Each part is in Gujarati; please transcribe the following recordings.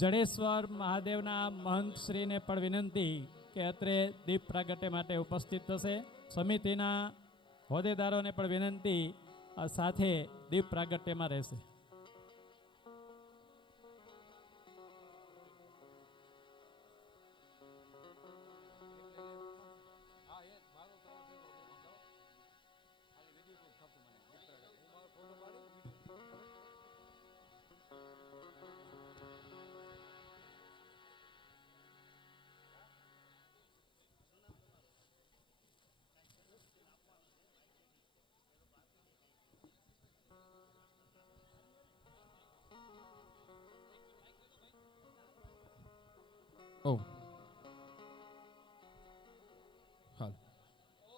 જડેશ્વર મહાદેવના મહંત શ્રીને પણ વિનંતી કે અત્રે દીપ પ્રાગટ્ય માટે ઉપસ્થિત થશે. સમિતિના હોદ્દેદારોને પણ વિનંતી સાથે દીપ પ્રાગટ્યમાં રહેશે.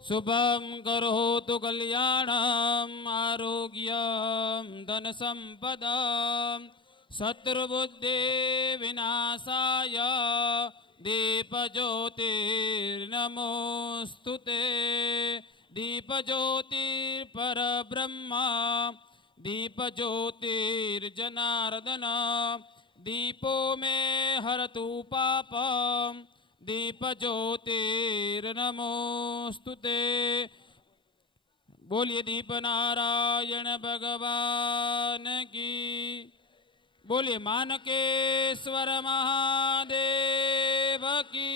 शुभम करोतु कल्याणम आरोग्यम धन संपदम शत्रुबुद्धि विनाशाय दीप ज्योतिर्नमोस्तुते. दीप ज्योतिर परब्रह्म दीप ज्योतिर्जनार्दन दीपो में हरतु पापम दीप ज्योतिर्नमोस्तुते. बोलिए दीप नारायण भगवान की. बोलिए मानकेश्वर महादेव की.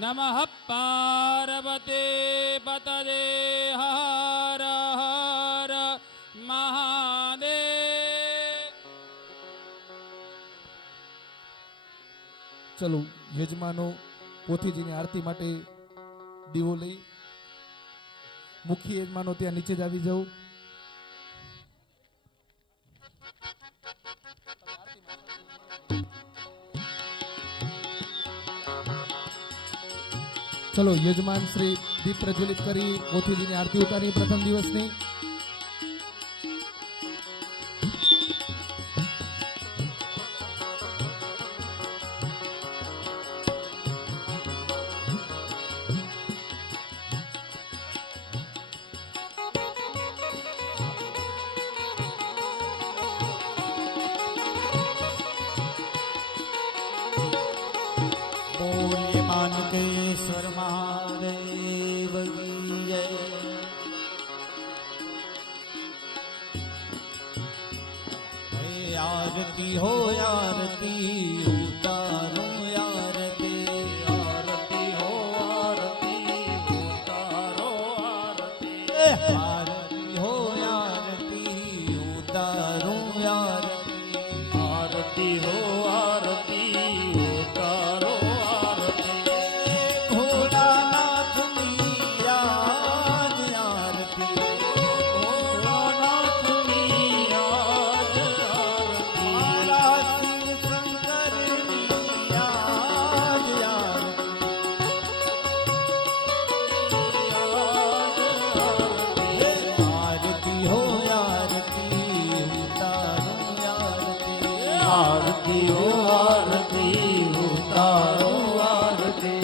नमः पार्वते पतये हर हर महादेव. चलो यजमानो पोथीजीनी आरती माटे दीवो लई मुख्य यजमानो त्यां नीचे ज आवी जाओ. चलो यजमान श्री दीप प्रज्वलित करी पोथीजीनी आरती उतारी प्रथम दिवसनी. मानकेश्वर महादेव की जय. आरती हो आरती उतारो आरती. आरती हो आरती उतारो आरती. आरती हो आरती उतारो आरती. आरती हो आरती उतारो. आरती हो आरती उतारो आरती.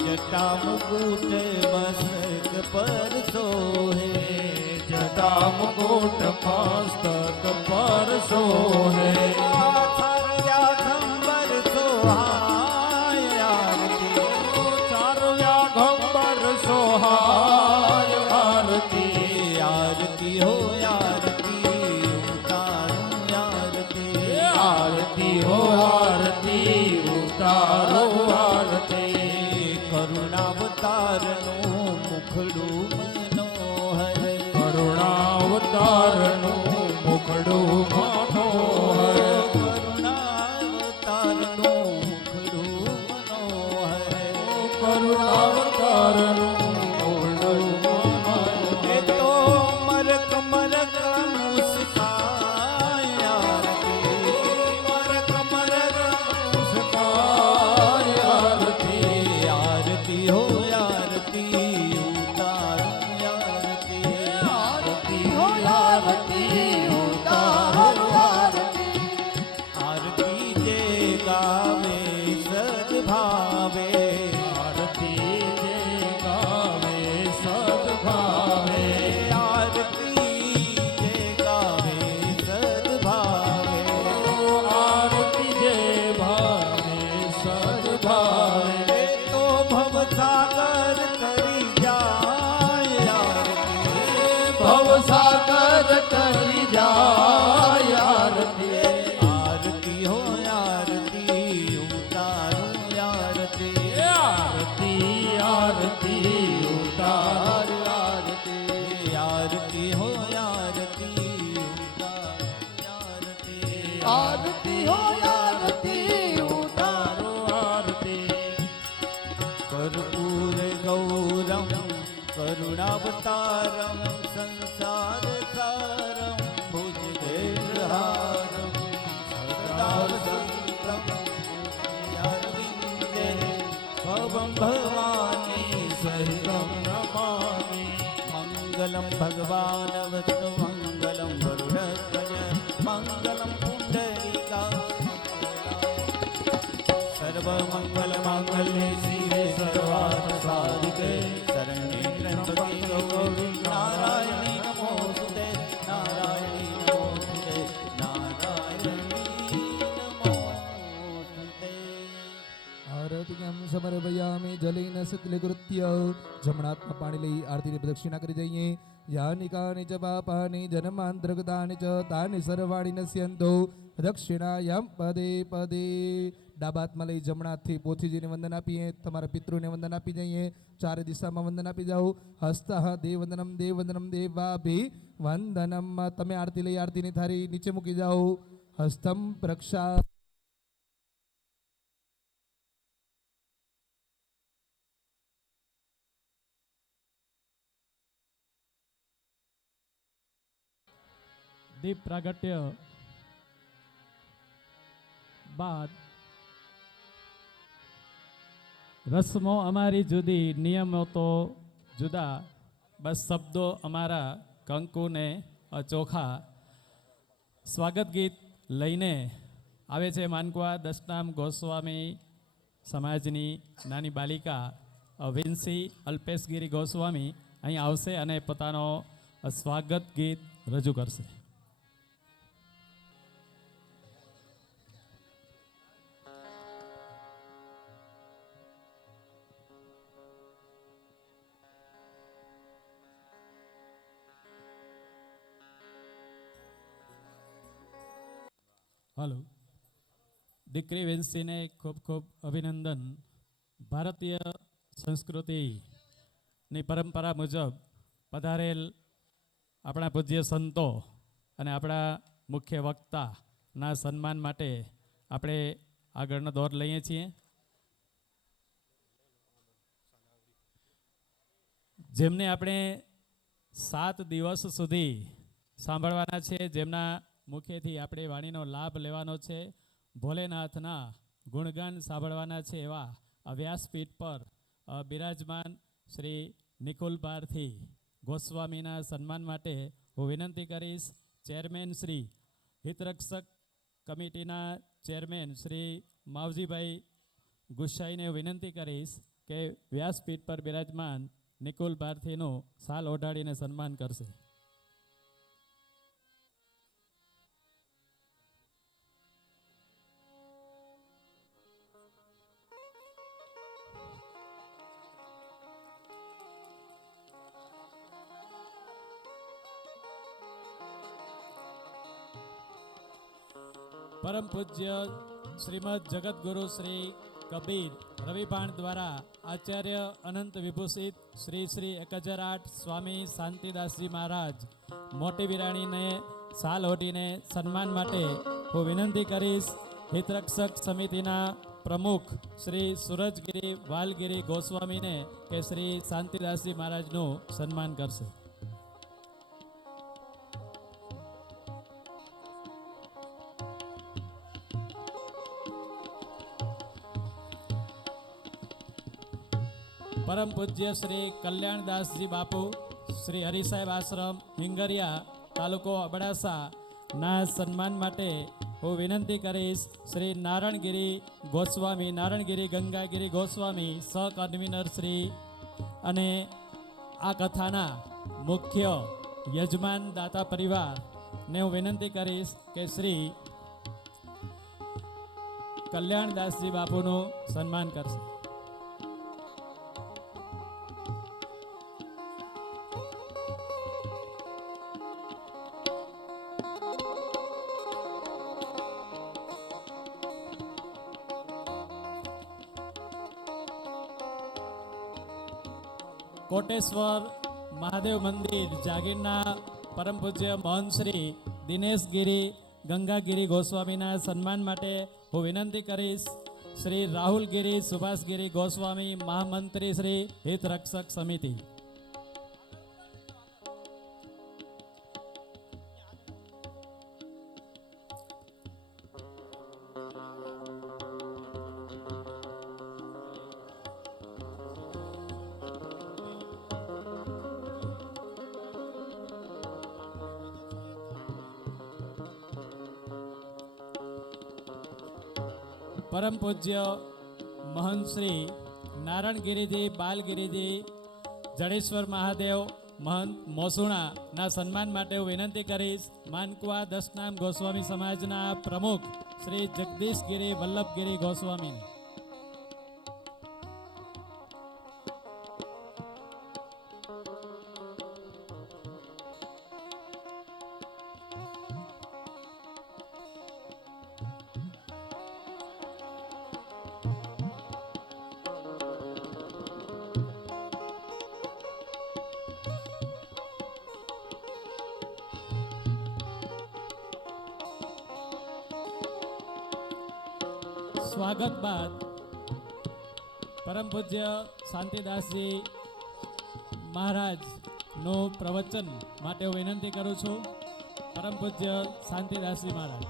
जटा मुकुट मस्तक पर सोहे. जटा मुकुट मस्तक पर सोहे. व्याघंबर सोहाय आरती. चार व्याघंबर सोहाय आरती. आरती हो आरती उतारो आरती. आरती हो आरती उतारो आरती. करुणावतारनो मुखडू मनोहर. करुणावतारनो मुखडू मनोहर. करुणावतारनो मुखडू मनोहर. करुणावतार સાગર કરી જાય આરતી આરતી હો આરતી ઉતારું આરતી આરતી આરતી ઉતાર આરતી આરતી હો આરતી ઉતાર આરતી આરતી હો આરતી ઉતારો આરતી કર્પૂર ગૌરમ કરુણાવતારમ સંસાર સારમ ભુજગેહારમ સદા સંતમ અરવિંદે ભવમ ભવાની સહિતમ નમામિ મંગલમ ભગવાન વસ્તુ મંગલમ વરુણધ્વજ મંગલમ પુંડરીકા સર્વ મંગલ માંગલ્ય શિવે સર્વાર્થ સાધિકે શરણ્યે ત્ર્યંબકે ગૌરી નારાયણી નમોસ્તુતે નારાયણી નમોસ્તુતે નારાયણી નમોસ્તુતે આરતીમ સમર્પયામિ જલેન શીતલીકૃત્ય જમણાત્મા પાણી લઈ આરતીની પ્રદક્ષિણા કરી જઈએ યાનિકાની ચ પાપાની જન્માંતર્ગતાની ચ તાની સર્વાણી નશ્યંતો દક્ષિણાયામ પદે પદે ડાબા હાથમાં લઈ જમણા હાથથી પોથીજીને વંદન આપીએ તમારા પિતૃને વંદન આપી જઈએ ચારે દિશામાં વંદન આપી જાઓ હસ્ત દેવવંદનમ દેવાભી વંદનમ તમે આરતી લઈ આરતીની થાળી નીચે મૂકી જાઓ હસ્તમ પ્રક્ષા દીપ પ્રાગટ્ય બાદ રસમો અમારી જુદી, નિયમો તો જુદા, બસ શબ્દો અમારા કંકુને ચોખા. સ્વાગત ગીત લઈને આવે છે માનકુવા દશનામ ગોસ્વામી સમાજની નાની બાલિકા વિન્સી અલ્પેશગીરી ગોસ્વામી અહીં આવશે અને પોતાનો સ્વાગત ગીત રજૂ કરશે. હલો. દીકરી વેન્સીને ખૂબ ખૂબ અભિનંદન. ભારતીય સંસ્કૃતિની પરંપરા મુજબ પધારેલ આપણા પૂજ્ય સંતો અને આપણા મુખ્ય વક્તાના સન્માન માટે આપણે આગળનો દોર લઈએ છીએ. જેમને આપણે 7 દિવસ સુધી સાંભળવાના છે, જેમના મુખેથી આપણે વાણીનો લાભ લેવાનો છે, ભોલેનાથના ગુણગાન સાંભળવાના છે, એવા વ્યાસપીઠ પર બિરાજમાન શ્રી નિકુલ ભારતી ગોસ્વામીના સન્માન માટે હું વિનંતી કરીશ. ચેરમેન શ્રી હિતરક્ષક કમિટીના ચેરમેન શ્રી માવજીભાઈ ગુસાઈને વિનંતી કરીશ કે વ્યાસપીઠ પર બિરાજમાન નિકુલ ભારતીનું શાલ ઓઢાડીને સન્માન કરશે. પરમ પૂજ્ય શ્રીમદ જગતગુરુ શ્રી કબીર રવિભાણ દ્વારા આચાર્ય અનંત વિભૂષિત શ્રી શ્રી 1008 સ્વામી શાંતિદાસજી મહારાજ મોટી વિરાણીને શાલ ઓઢીને સન્માન માટે હું વિનંતી કરીશ. હિતરક્ષક સમિતિના પ્રમુખ શ્રી સુરજગીરી વાલગીરી ગોસ્વામીને કે શ્રી શાંતિદાસજી મહારાજનું સન્માન કરશે. પરમ પૂજ્ય શ્રી કલ્યાણદાસજી બાપુ શ્રી હરિસાહેબ આશ્રમ હિંગરિયા તાલુકો અબડાસા ના સન્માન માટે હું વિનંતી કરીશ. શ્રી નારણગીરી ગોસ્વામી, નારણગીરી ગંગાગીરી ગોસ્વામી સહ કન્વીનર શ્રી અને આ કથાના મુખ્ય યજમાન દાતા પરિવારને હું વિનંતી કરીશ કે શ્રી કલ્યાણદાસજી બાપુનું સન્માન કરશે. કોટેશ્વર મહાદેવ મંદિર જાગીરના પરમ પૂજ્ય મહંત શ્રી દિનેશ ગિરી ગંગાગીરી ગોસ્વામીના સન્માન માટે હું વિનંતી કરીશ શ્રી રાહુલ ગિરી સુભાષગીરી ગોસ્વામી મહામંત્રી શ્રી હિત રક્ષક સમિતિ. પરમ પૂજ્ય મહંત શ્રી નારાયણગીરીજી બાલગીરીજી જડેશ્વર મહાદેવ મહંત મોસુણાના સન્માન માટે હું વિનંતી કરીશ માનકુવા દશનામ ગોસ્વામી સમાજના પ્રમુખ શ્રી જગદીશગીરી વલ્લભગીરી ગોસ્વામીને. સ્વાગત બાદ પરમ પૂજ્ય શાંતિદાસજી મહારાજનું પ્રવચન માટે હું વિનંતી કરું છું. પરમ પૂજ્ય શાંતિદાસજી મહારાજ.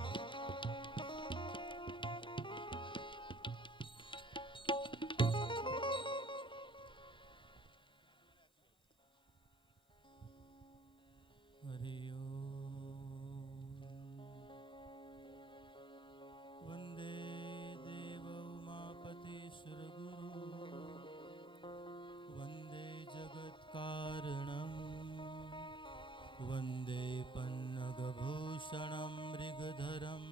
वन्दे पन्नगभूषणं मृगधरं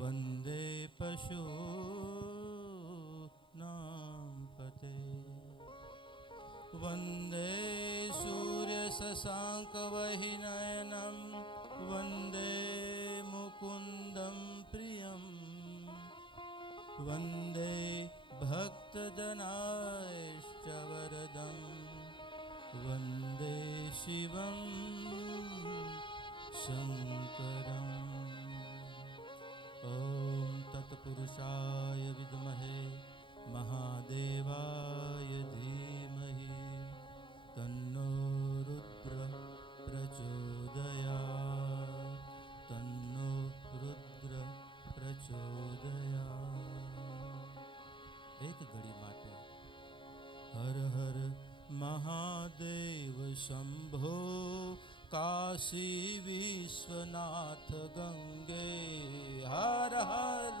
वन्दे पशूनां पते वन्दे सूर्यशशाङ्कवहिनयनं वन्दे मुकुन्दं प्रियं वन्दे भक्तजनाश्चवरदं वन्दे शिवं शङ्करम् ॐ तत्पुरुषाय विद्महे महादेवाय धीमहि तन्नो रुद्र प्रचोदयात् तन्नो रुद्र प्रचोदयात् एक घड़ी माटे हर हर महादेव शंभो काशी विश्वनाथ गंगे हर हर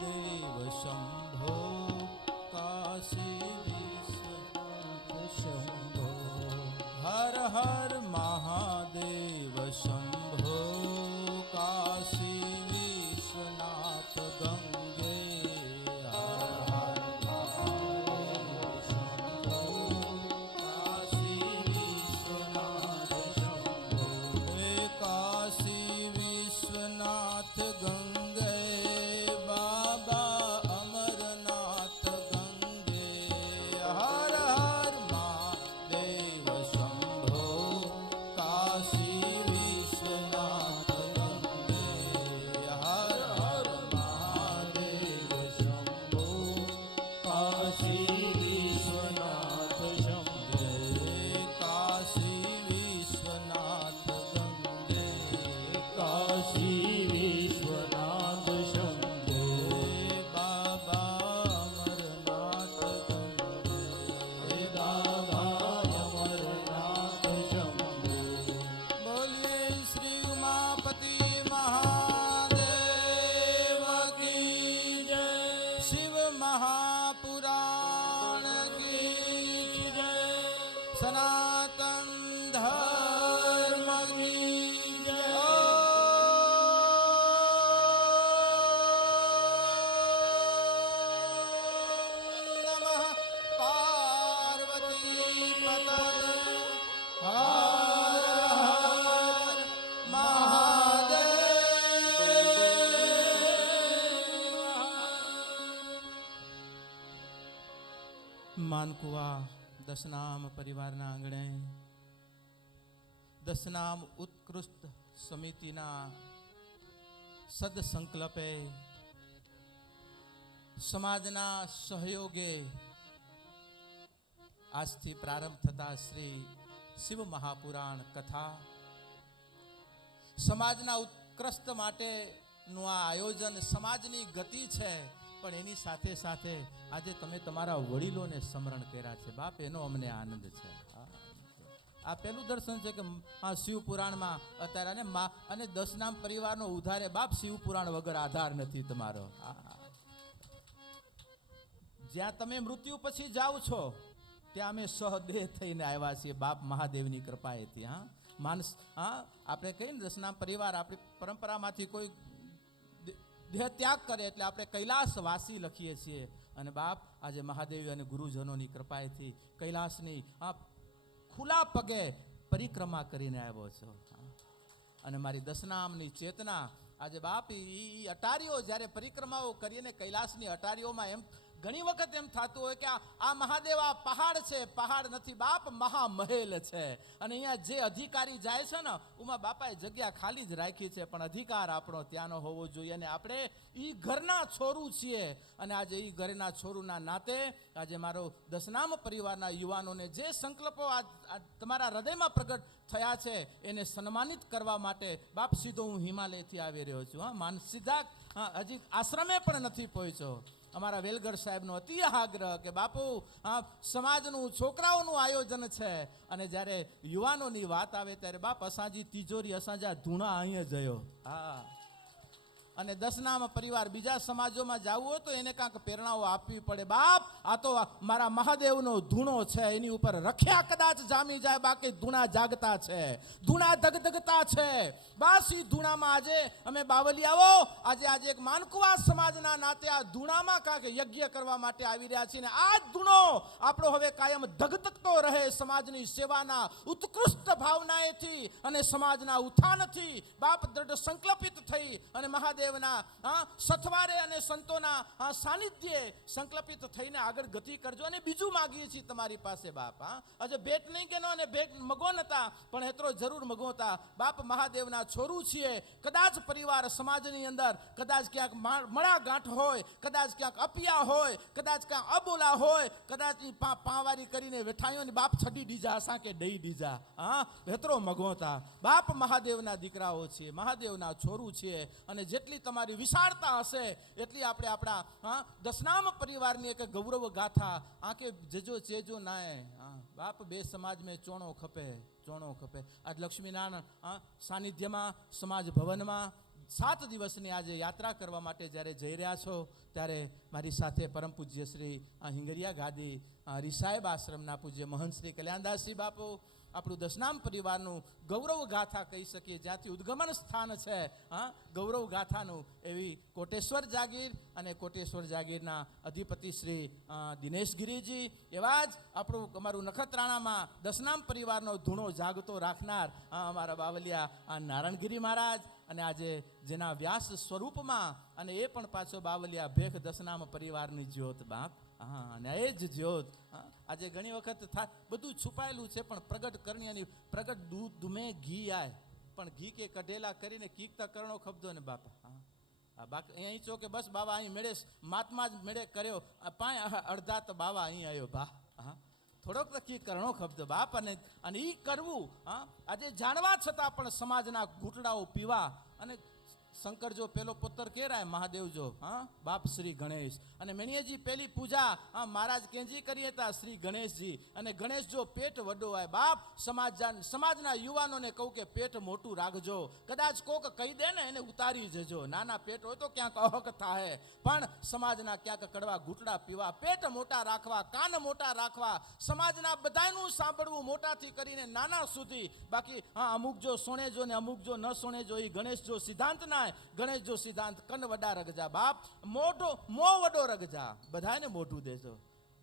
देव शंभो काशी विश्वनाथ शंभो हर हर महादेव शंभो काशी विश्वनाथ गंगे सनातन धर्म की जय। नमः पार्वती पतये हर हर महादेव। मानकुआ દશનામ પરિવારના આંગણે દશનામ ઉત્કૃષ્ટ સમિતિના સદસંકલ્પે સમાજના સહયોગે આજથી પ્રારંભ થતા શ્રી શિવ મહાપુરાણ કથા સમાજના ઉત્કૃષ્ટ માટેનું આ આયોજન સમાજની ગતિ છે, પણ એની સાથે સાથે આજે તમે તમારા વડીલોને સ્મરણ કર્યા છે બાપ, એનો અમને આનંદ છે. આ પહેલું દર્શન છે કે આ શિવ પુરાણમાં અત્યારે અને દશનામ પરિવારનો ઉધારે બાપ, શિવ પુરાણ વગર આધાર નથી તમારો. જ્યાં તમે મૃત્યુ પછી જાઓ છો ત્યાં અમે સહદેહ થઈને આવ્યા છીએ બાપ, મહાદેવની કૃપાએથી. માનસ આપણે કહીએ ને દશનામ પરિવાર આપણી પરંપરામાંથી કોઈ દેહ ત્યાગ કરે એટલે આપણે કૈલાસવાસી લખીએ છીએ, અને બાપ આજે મહાદેવ અને ગુરુજનોની કૃપાએથી કૈલાસની ખુલ્લા પગે પરિક્રમા કરીને આવ્યો છો. અને મારી દશનામની ચેતના આજે બાપ ઈ અટારીઓ જ્યારે પરિક્રમાઓ કરીને કૈલાસની અટારીઓમાં એમ ઘણી વખત એમ થતું હોય કે આ મહાદેવ આ પહાડ છે, પહાડ નથી બાપ, મહામહેલ છે. અને અહીંયા જે અધિકારી જાય છે ને ઉમાં બાપાએ જગ્યા ખાલી જ રાખી છે, પણ અધિકાર આપણો ત્યાંનો હોવો જોઈએ. અને આપણે ઈ ઘરના છોરું છીએ, અને આજે ઈ ઘરના છોરુના નાતે આજે મારો દશનામ પરિવારના યુવાનોને જે સંકલ્પો તમારા હૃદયમાં પ્રગટ થયા છે એને સન્માનિત કરવા માટે બાપ સીધો હું હિમાલયથી આવી રહ્યો છું. સીધા હજી આશ્રમે પણ નથી પહોંચ્યો. અમારા વેલગર સાહેબનો અતિ આગ્રહ કે બાપુ સમાજનું છોકરાઓનું આયોજન છે, અને જ્યારે યુવાનોની વાત આવે ત્યારે બાપ અસાંજી તિજોરી અસાંજા ધૂણા અહીંયા જયો. અને દશનામ પરિવાર બીજા સમાજોમાં જવું હોય તો એને કાંઈક પ્રેરણાઓ આપવી પડે બાપ. આ તો મારા મહાદેવનો ધૂણો છે, એની ઉપર રખ્યા કદાચ જામી જાય, બાકી ધૂણા જાગતા છે, ધૂણા ધગધગતા છે. બસ એ ધૂણામાં આજે અમે બાવલિયાઓ આજે એક માનકુવા સમાજના નાતે આ ધૂણામાં કાંઈક યજ્ઞ કરવા માટે આવી રહ્યા છીએ. આ જ ધૂણો આપણો હવે કાયમ ધગધગતો રહે સમાજની સેવાના ઉત્કૃષ્ટ ભાવનાએથી અને સમાજના ઉત્થાનથી બાપ દ્રઢ સંકલ્પિત થઈ અને મહાદેવ સથવારે અને સંતોના સાનિધ્યે સંકલ્પિત થઈને આગળ ગતિ કરજો. અને બીજું માગીએ છીએ તમારી પાસે બાપ, આજે ભેટ નહીં કેનો અને ભેટ મગો નતા, પણ એટલો જરૂર મગોતા બાપ. મહાદેવના છોરું છીએ, કદાચ પરિવાર સમાજની અંદર કદાચ ક્યાંક મળા ગાંઠ હોય, કદાચ ક્યાંક અપિયા હોય, કદાચ ક્યાંક અબોલા હોય, કદાચ પાવારી કરીને વેઠાયોની બાપ છડી દીજા અસા કે દઈ દીજા. ભેતરો મગોતા બાપ, મહાદેવના દીકરાઓ છીએ, મહાદેવના છોરું છીએ, અને જેટલી તમારી વિશાળતા હશે એટલી આપણે આપણા દશનામ પરિવારની એક ગૌરવ ગાથા આંકે જજો ચેજો નાય બાપ. બે સમાજ મેં ચોણો ખપે, ચોણો ખપે. આજ લક્ષ્મીનારાયણ સાનિધ્યમાં સમાજ ભવનમાં 7 દિવસની આજે યાત્રા કરવા માટે જ્યારે જઈ રહ્યા છો ત્યારે મારી સાથે પરમ પૂજ્ય શ્રી હિંગરિયા ગાદી હરિસાહેબ આશ્રમના પૂજ્ય મહંત શ્રી કલ્યાણદાસજી બાપુ આપણું દશનામ પરિવારનું ગૌરવ ગાથા કહી શકીએ, જ્યાંથી ઉદ્ગમન સ્થાન છે ગૌરવ ગાથાનું, એવી કોટેશ્વર જાગીર અને કોટેશ્વર જાગીરના અધિપતિ શ્રી દિનેશગીરીજી, એવા જ આપણું અમારું નખત્રાણામાં દશનામ પરિવારનો ધૂણો જાગતો રાખનાર અમારા બાવલિયા નારાયણગીરી મહારાજ, અને આજે જેના વ્યાસ સ્વરૂપમાં અને એ પણ પાછો બાવલિયા ભેખ દશનામ પરિવારની જ્યોત બાપ. અને એ જ જ્યોત આજે ઘણી વખત બધું છુપાયેલું છે, પણ પ્રગટ કરણી પ્રગટ દૂધ દુમે ઘી આય, પણ ઘી કે કઢેલા કરીને કીક ત કરણો ખબદો ને બાપા. બાકી અહીં છો કે બસ બાબા અહીં મેળે મહાત્મા જ મેળે કર્યો, અડધા તો બાબા અહીં આવ્યો બા. થોડોક તો કી કરણો ખબદો બાપ. અને ઈ કરવું આજે જાણવા છતાં પણ સમાજના ઘૂંટડાઓ પીવા. અને શંકર જો પેલો પુત્ર કેરાય મહાદેવ જો બાપ શ્રી ગણેશ, અને મેણીએજી પેલી પૂજા મહારાજ કેંજી કરી હતા શ્રી ગણેશજી, અને ગણેશ જો પેટ વડો હોય બાપ. સમાજના યુવાનોને કહું કે પેટ મોટું રાખજો, કદાચ કોક કહી દે ને એને ઉતારી જજો. નાના પેટ હોય તો ક્યાંક અહક થાય, પણ સમાજના ક્યાંક કડવા ઘૂંટડા પીવા, પેટ મોટા રાખવા, કાન મોટા રાખવા, સમાજના બધાનું સાંભળવું મોટાથી કરીને નાના સુધી. બાકી અમુક જો સોણેજો ને અમુક જો ન સોણેજો, એ ગણેશ જો સિદ્ધાંત ના, ગણેશ જો સિદ્ધાંત કન વડા રગજા બાપ, મોઢો મો વડો રગજા, બધાને મોઢું દેજો.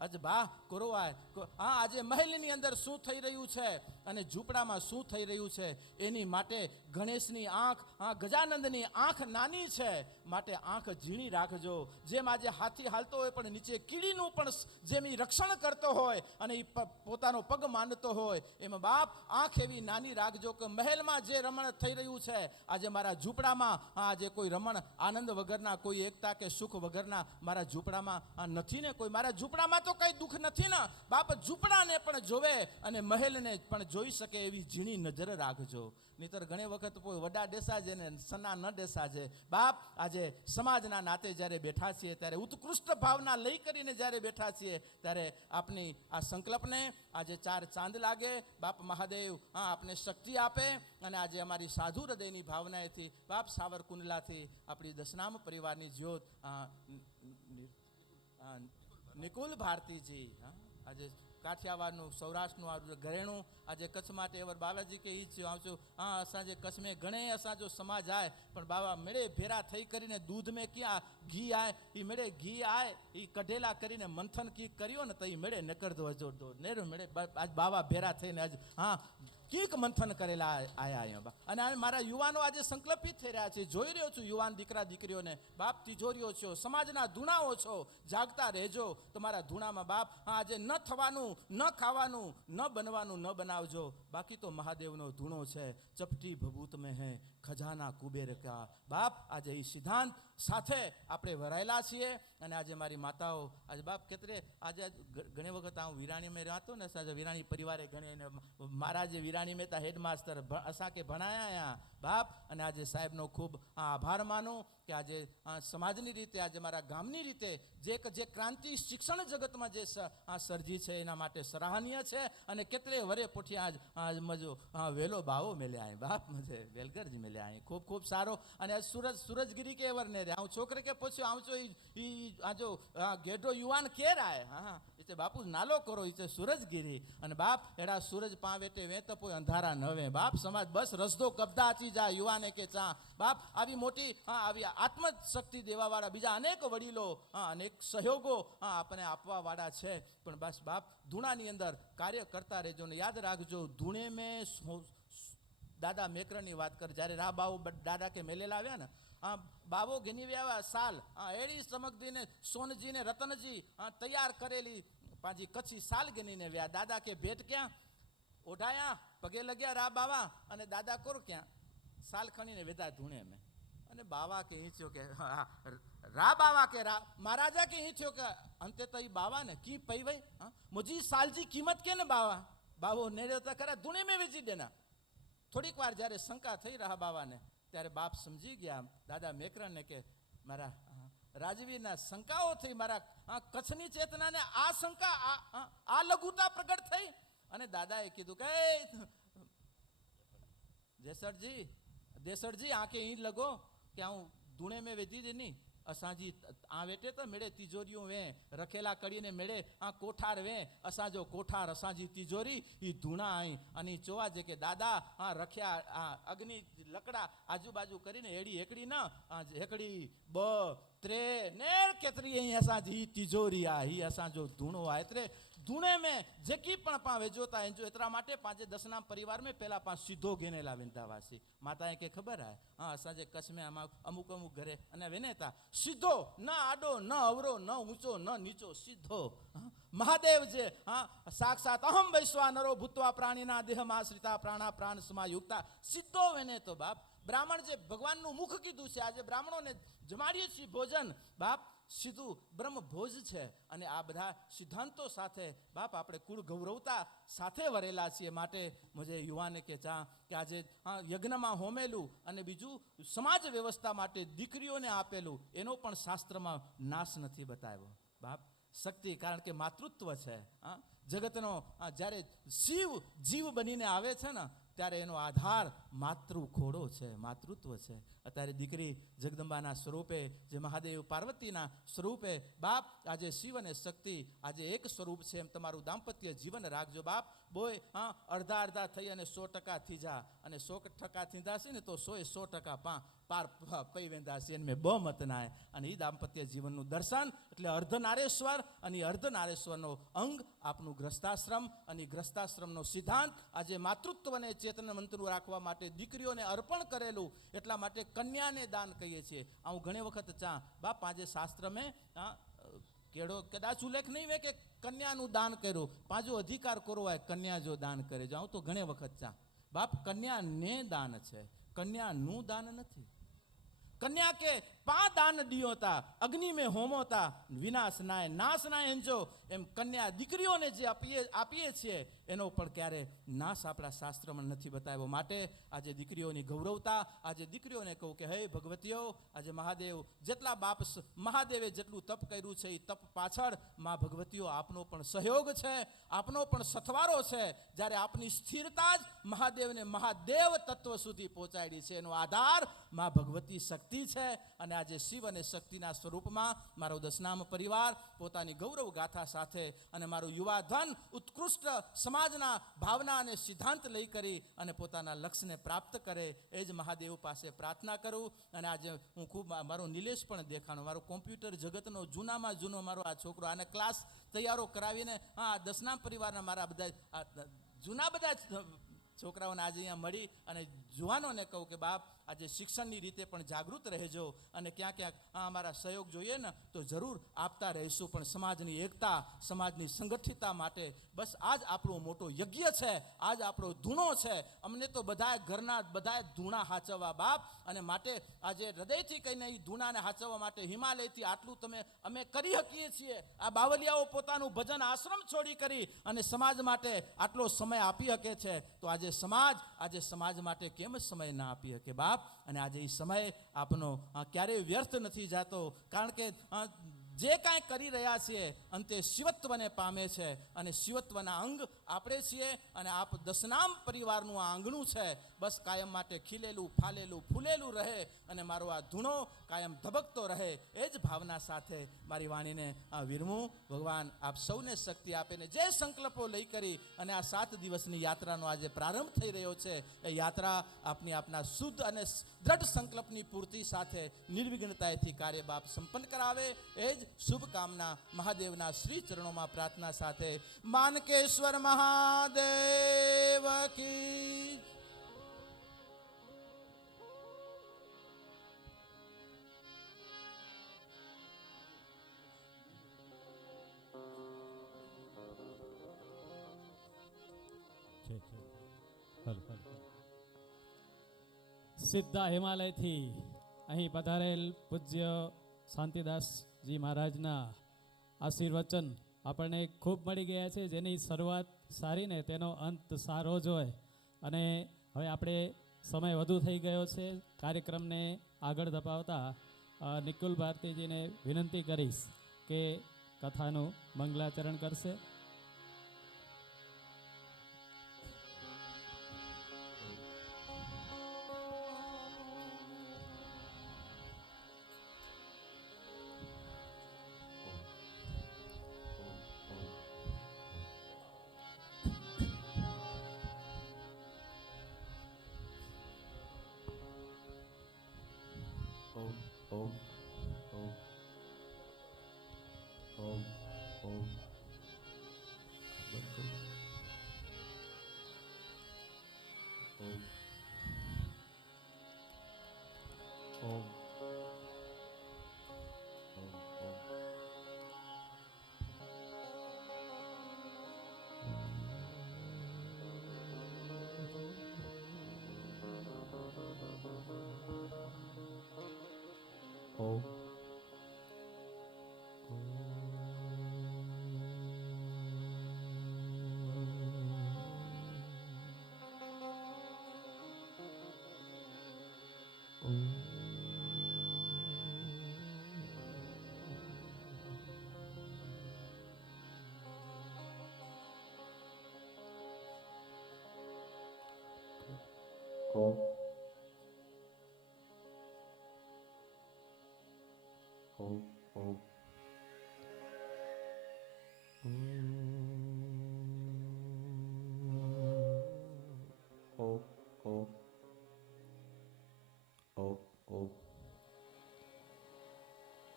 અજબા કરોવાય હા આજે મહેલની અંદર શું થઈ રહ્યું છે અને ઝૂંપડામાં શું થઈ રહ્યું છે એની માટે ગણેશની આંખ ગજાનંદની આંખ નાની છે માટે આંખ ઝીણી રાખજો. જેમ આજે હાથી હાલતો હોય પણ નીચે કીડીનું પણ જેમ એ રક્ષણ કરતો હોય અને એ પોતાનો પગ માંડતો હોય એમાં બાપ આંખ એવી નાની રાખજો કે મહેલમાં જે રમણ થઈ રહ્યું છે આજે મારા ઝૂંપડામાં આજે કોઈ રમણ આનંદ વગરના, કોઈ એકતા કે સુખ વગરના મારા ઝૂંપડામાં નથી ને કોઈ. મારા ઝૂંપડામાં તો કઈ દુઃખ નથી ને બાપ. ઝૂંપડાને પણ જોવે અને મહેલને પણ જોઈ શકે એવી ઝીણી નજર રાખજો. નહીતર ઘણી વખત કોઈ વડા ડેસા છે ને સના ન ડેસા છે બાપ. આજે સમાજના નાતે જ્યારે બેઠા છીએ ત્યારે ઉત્કૃષ્ટ ભાવના લઈ કરીને જ્યારે બેઠા છીએ ત્યારે આપની આ સંકલ્પને આજે 4 ચાંદ લાગે બાપ મહાદેવ આપને શક્તિ આપે અને આજે અમારી સાધુ હૃદયની ભાવનાએથી બાપ સાવરકુંડલાથી આપણી દશનામ પરિવારની જ્યોત નિકુલ ભારતીજી આજે કાઠિયાવાડનું સૌરાષ્ટ્રનું આ ઘરેણું આજે કચ્છ માટે એવર બાબાજી કે ઈ જ આવજો અસાંजे कच्छ में घणे असांजो समाज आहे પણ બાબા મેળે ભેરા થઈ કરીને દૂધ મેં ક્યાં ઘી આય એ મેળે ઘી આય એ કઢેલા કરીને મંથન કી કર્યો ને તો એ મેળે નકરદો હજો નેરો મેળે આજ બાબા ભેરા થઈને આજ કીક મંથન કરેલા આયા અહીંયા અને મારા યુવાનો આજે સંકલ્પિત થઈ રહ્યા છે. જોઈ રહ્યો છું યુવાન દીકરા દીકરીઓને બાપ તિજોરીઓ છો, સમાજના ધૂણાઓ છો, જાગતા રહેજો. તમારા ધૂણામાં બાપ આજે ન થવાનું, ન ખાવાનું, ન બનવાનું ન બનાવજો. બાકી તો મહાદેવનો ધૂણો છે. ચપટી ભભૂત મેં હે ખજાના કુબેર કા બાપ. આજે એ સિદ્ધાંત સાથે આપણે વરાયેલા છીએ અને આજે મારી માતાઓ આજે બાપ કેતરે આજે ઘણી વખત હું વિરાણી મેં રહેતો ને સાજે વિરાણી પરિવારે ઘણી મારા જે વિરાણી મહેતા હેડમાસ્ટર અસાંકે ભણાયા બાપ અને આજે સાહેબનો ખૂબ આભાર માનું કે આજે સમાજની રીતે આજે મારા ગામની રીતે જે ક્રાંતિ શિક્ષણ જગતમાં જે સર્જી છે એના માટે સરાહનીય છે અને કેતરે વરે પોઠી આજ મજો વેલો બાવો મેલ્યા બાપ મજે વેલગરજી મેલ્યા ખૂબ ખૂબ સારો. અને सूरजगिरी के वर ने रे आऊं छोकरे के पूछ्यो आऊं जो ई आजो गेडो युवान केर आए इते बापू नालो करो इते सूरजगिरी અને બાપ એડા સૂરજ પાવેટે વે તો કોઈ અંધારા ન વે બાપ. સમાજ બસ રસદો કબદા આચી જા યુવાને કે ચા બાપ. આવી મોટી આવી આત્મશક્તિ દેવાવાળા બીજા અનેક વડીલો અનેક સહયોગો આપણે આપવાવાળા છે પણ બસ બાપ ધૂણાની અંદર કાર્ય કરતા રહેજો ને યાદ રાખજો ધૂણે મેં દાદા મેકરની વાત કર જ્યારે રા બાવો દાદા કે મેલે લાવ્યા ને બાવો ઘેની વ્યાવા સાલ એડી ચમકદીને સોનજીને રતનજી તૈયાર કરેલી પાછી કચ્છી સાલ ગણીને વ્યા. દાદા કે ભેટ ક્યાં ઓઢાયા પગે લગ્યા રા બાવા અને દાદા કોર ક્યાં સાલ ખણીને વેદા ધૂણે મેં અને બાવા કે અહીં થયો કે રા બાવા કે રા મહારાજા કે અહીં થયો કે અંતે તો એ બાવા ને કી પઈ ભાઈ મુજી સાલજી કિંમત કે ને બાવા બાવો નેડ્યો તો ખરા ધૂણે મેં વેચી દેના. થોડીક વાર જ્યારે શંકા થઈ રહ્યા બાવાને ત્યારે બાપ સમજી ગયા દાદા મેકરણને કે મારા રાજવીરના શંકાઓ થઈ મારા કચ્છની ચેતનાને આ શંકા આ લઘુતા પ્રગટ થઈ અને દાદાએ કીધું કે દેસરજી આંકે ઈંટ લગો કે હું ધૂણે મેં વેધી દે નહીં असांजी वेटे तो मेड़े तिजोरियों वे रखेला कड़ी ने मेड़े कोठार वे असांजो कोठार असांजी तिजोरी ई धूणा आई अने चोवा जे के दादा रख्या अग्नि लकड़ा आजू बाजू करीने एड़ी एकड़ी ना एकड़ी ब त्रे ने केतरी असांजी तिजोरी आ ही असांजो धूणो आ एतरे धूणे में जेकी पण पा वेजोता एंजो एतरा माटे पांचे दसना परिवार में पहला पा सीधो घेनेला वेंदावासी माताए के खबर है असांजे कच्छ में अमुक अमुक घरे अने वेनेता सीधो न आडो न अवरो न ऊंचो न नीचो सीधो महादेव जे साक्षात अहम वैश्वानरो भूत्वा प्राणीना देहमाश्रिता प्राणा प्राण समायुक्ता सीधो वेने तो बाप ब्राह्मण जे भगवान नु मुख कीधुं छे आज ब्राह्मणों ने जमाड़ीए छीए भोजन बाप सीधू ब्रह्म भोज है अने आ बधा सिद्धांतों साथे बाप आपणे कुल गौरवता साथे वरेला छीए माटे मुझे युवाने के चा कि आज यज्ञ में होमेलू अने बीजू समाज व्यवस्था माटे दीकरीओने आपेलू एनो पण शास्त्र में नाश नहीं बताव्यो बाप शक्ति कारण के मातृत्व है जगतनो જ્યારે शिव जीव बनीने आवे छे ने ત્યારે એનો આધાર માતૃ ખોડો છે માતૃત્વ છે અત્યારે દીકરી જગદંબાના સ્વરૂપે જે મહાદેવ પાર્વતીના સ્વરૂપે બાપ આજે શિવ અને શક્તિ આજે એક સ્વરૂપ છે એમ તમારું દાંપત્ય જીવન રાખજો બાપ બોય હા અડધા અડધા થઈ અને 100% થીજા અને 100% થીંદાશે ને તો 100% પાર પૈ વેંદાશે મેં બમત નાય અને એ દાંપત્ય જીવનનું દર્શન એટલે અર્ધનારેશ્વર અને અર્ધનારેશ્વરનો અંગ આપણું ગ્રસ્તાશ્રમ અને ગ્રસ્તાશ્રમનો સિદ્ધાંત આજે માતૃત્વને ચેતનવંતનું રાખવા માટે દીકરીઓને અર્પણ કરેલું એટલા માટે કન્યાને દાન કહીએ છીએ. હું ઘણી વખત બાપ આજે શાસ્ત્ર મેં કેળો કદાચ ઉલ્લેખ નહીં હોય કે કન્યાનું દાન કર્યું પાછો અધિકાર કરો હોય કન્યા જો દાન કરે જાઉં તો ઘણી વખત બાપ કન્યાને દાન છે, કન્યાનું દાન નથી. કન્યા કે પા દાન દિયોતા અગ્નિ મેં હોમોતા વિનાશ નાય નાશ નાય એંજો એમ કન્યા દીકરીઓને જે આપીએ છીએ એનો પણ ક્યારે નાશ આપણા શાસ્ત્રમાં નથી બતાવ્યો. માટે આજે દીકરીઓની ગૌરવતા, આજે દીકરીઓને કહું કે હે ભગવતીઓ, આજે મહાદેવ જેટલા બાપ મહાદેવે જેટલું તપ કર્યું છે એ તપ પાછળ મા ભગવતીઓ આપનો પણ સહયોગ છે, આપનો પણ સથવારો છે. જ્યારે આપની સ્થિરતા જ મહાદેવને મહાદેવ તત્વ સુધી પહોંચાડી છે. એનો આધાર મા ભગવતી શક્તિ છે. અને આજે શિવ અને શક્તિના સ્વરૂપમાં મારો દશનામ પરિવાર પોતાની ગૌરવ ગાથા સાથે અને મારું યુવા ધન ઉત્કૃષ્ટ સમાજના ભાવના અને સિદ્ધાંત લઈ કરી અને પોતાના લક્ષ્યને પ્રાપ્ત કરે એ જ મહાદેવ પાસે પ્રાર્થના કરું. અને આજે હું ખૂબ મારો નિલેશ પણ દેખાણો, મારો કોમ્પ્યુટર જગતનો જૂનામાં જૂનો મારો આ છોકરો, આને ક્લાસ તૈયારો કરાવીને દશનામ પરિવારના મારા બધા જૂના બધા છોકરાઓને આજે અહીંયા મળી અને જુવાનોને કહું કે બાપ આજે શિક્ષણની રીતે પણ જાગૃત રહેજો અને ક્યાંક ક્યાંક અમારા સહયોગ જોઈએ ને તો જરૂર આપતા રહીશું. પણ સમાજની એકતા, સમાજની સંગઠિતતા માટે બસ આ જ આપણો મોટો યજ્ઞ છે, આ જ આપણો ધૂણો છે. અમને તો બધાએ ઘરના બધાએ ધૂણા હાચવવા બાપ, અને માટે આજે હૃદયથી કહીને એ ધૂણાને હાચવવા માટે હિમાલયથી આટલું અમે કરી શકીએ છીએ. આ બાવલિયાઓ પોતાનું ભજન આશ્રમ છોડી કરી અને સમાજ માટે આટલો સમય આપી શકે છે, તો આજે સમાજ માટે કેમ સમય ના આપી શકે બાપ? અને આજે એ સમય આપનો ક્યારેય વ્યર્થ નથી જતો, કારણ કે જે કાંઈ કરી રહ્યા છીએ અંતે શિવત્વને પામે છે અને શિવત્વના અંગ આપણે છીએ. અને આપ દશનામ પરિવારનું આ આંગણું છે, બસ કાયમ માટે ખીલેલું, ફાલેલું, ફૂલેલું રહે અને મારો આ ધૂણો કાયમ ધબકતો રહે એ જ ભાવના સાથે મારી વાણીને વિરમું. ભગવાન આપ સૌને શક્તિ આપે ને જે સંકલ્પો લઈ કરી અને આ 7 દિવસની યાત્રાનો આજે પ્રારંભ થઈ રહ્યો છે એ યાત્રા આપના શુદ્ધ અને દ્રઢ સંકલ્પની પૂર્તિ સાથે નિર્વિઘ્નતાથી કાર્ય બાપ સંપન્ન કરાવે એ જ શુભકામના મહાદેવના શ્રી ચરણોમાં પ્રાર્થના સાથે માનકેશ્વર મહાદેવ કી. સીધા હિમાલયથી અહીં પધારેલ પૂજ્ય શાંતિદાસજી મહારાજના આશીર્વચન આપણને ખૂબ મળી ગયા છે, જેની શરૂઆત સારી ને તેનો અંત સારો જ હોય. અને હવે આપણે સમય વધુ થઈ ગયો છે, કાર્યક્રમને આગળ ધપાવતા નિકુલ ભારતીજીને વિનંતી કરીશ કે કથાનું મંગલાચરણ કરશે.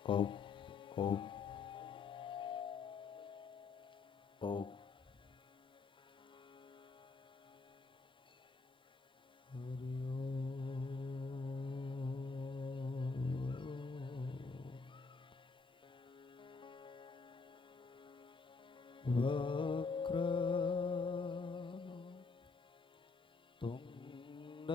ઓમ ઓમ ઓમ વક્ર તુંડ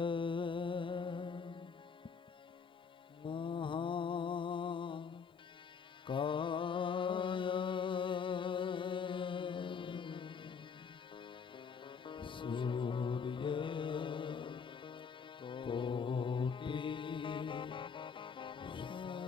મહાકાય સૂર્ય કોટિ સમપ્રભ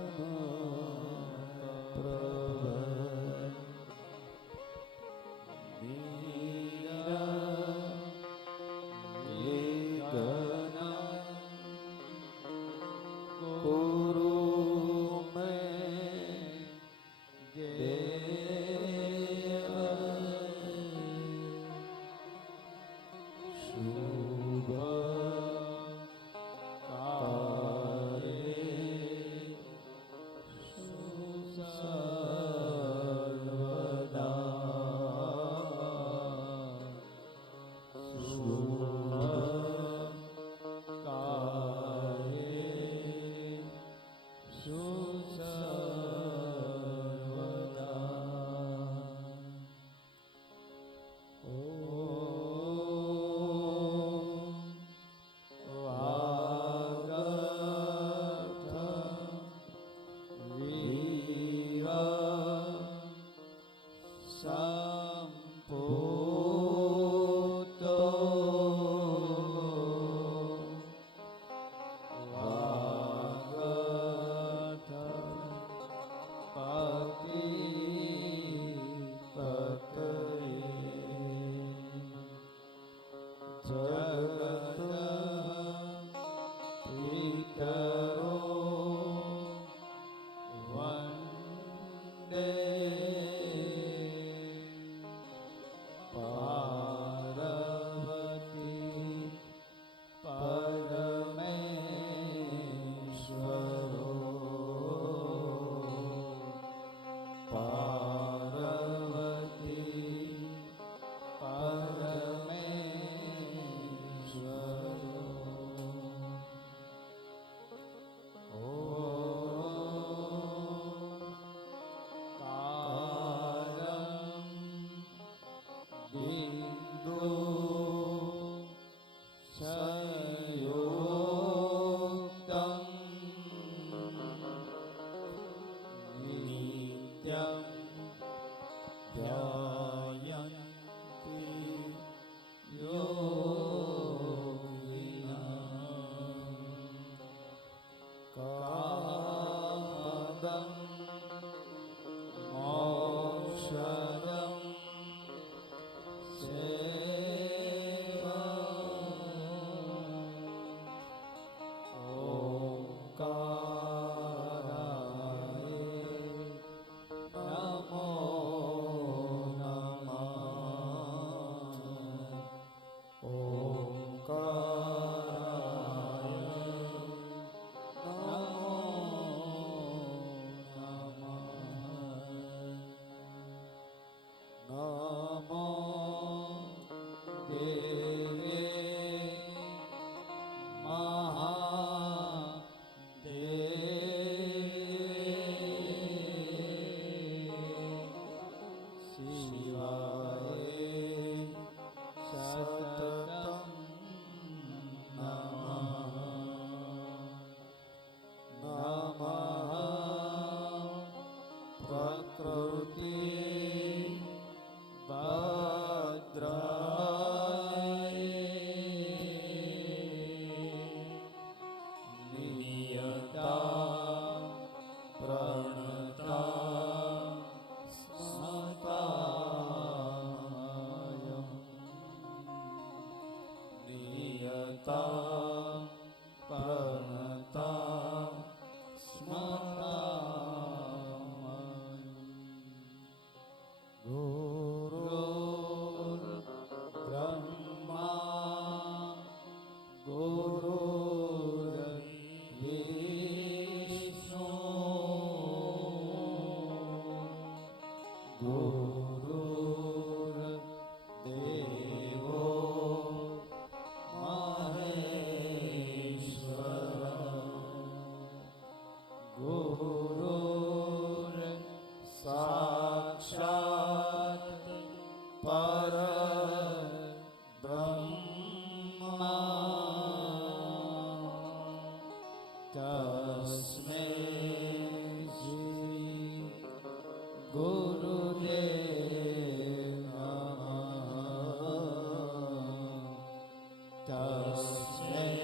તસ્મૈ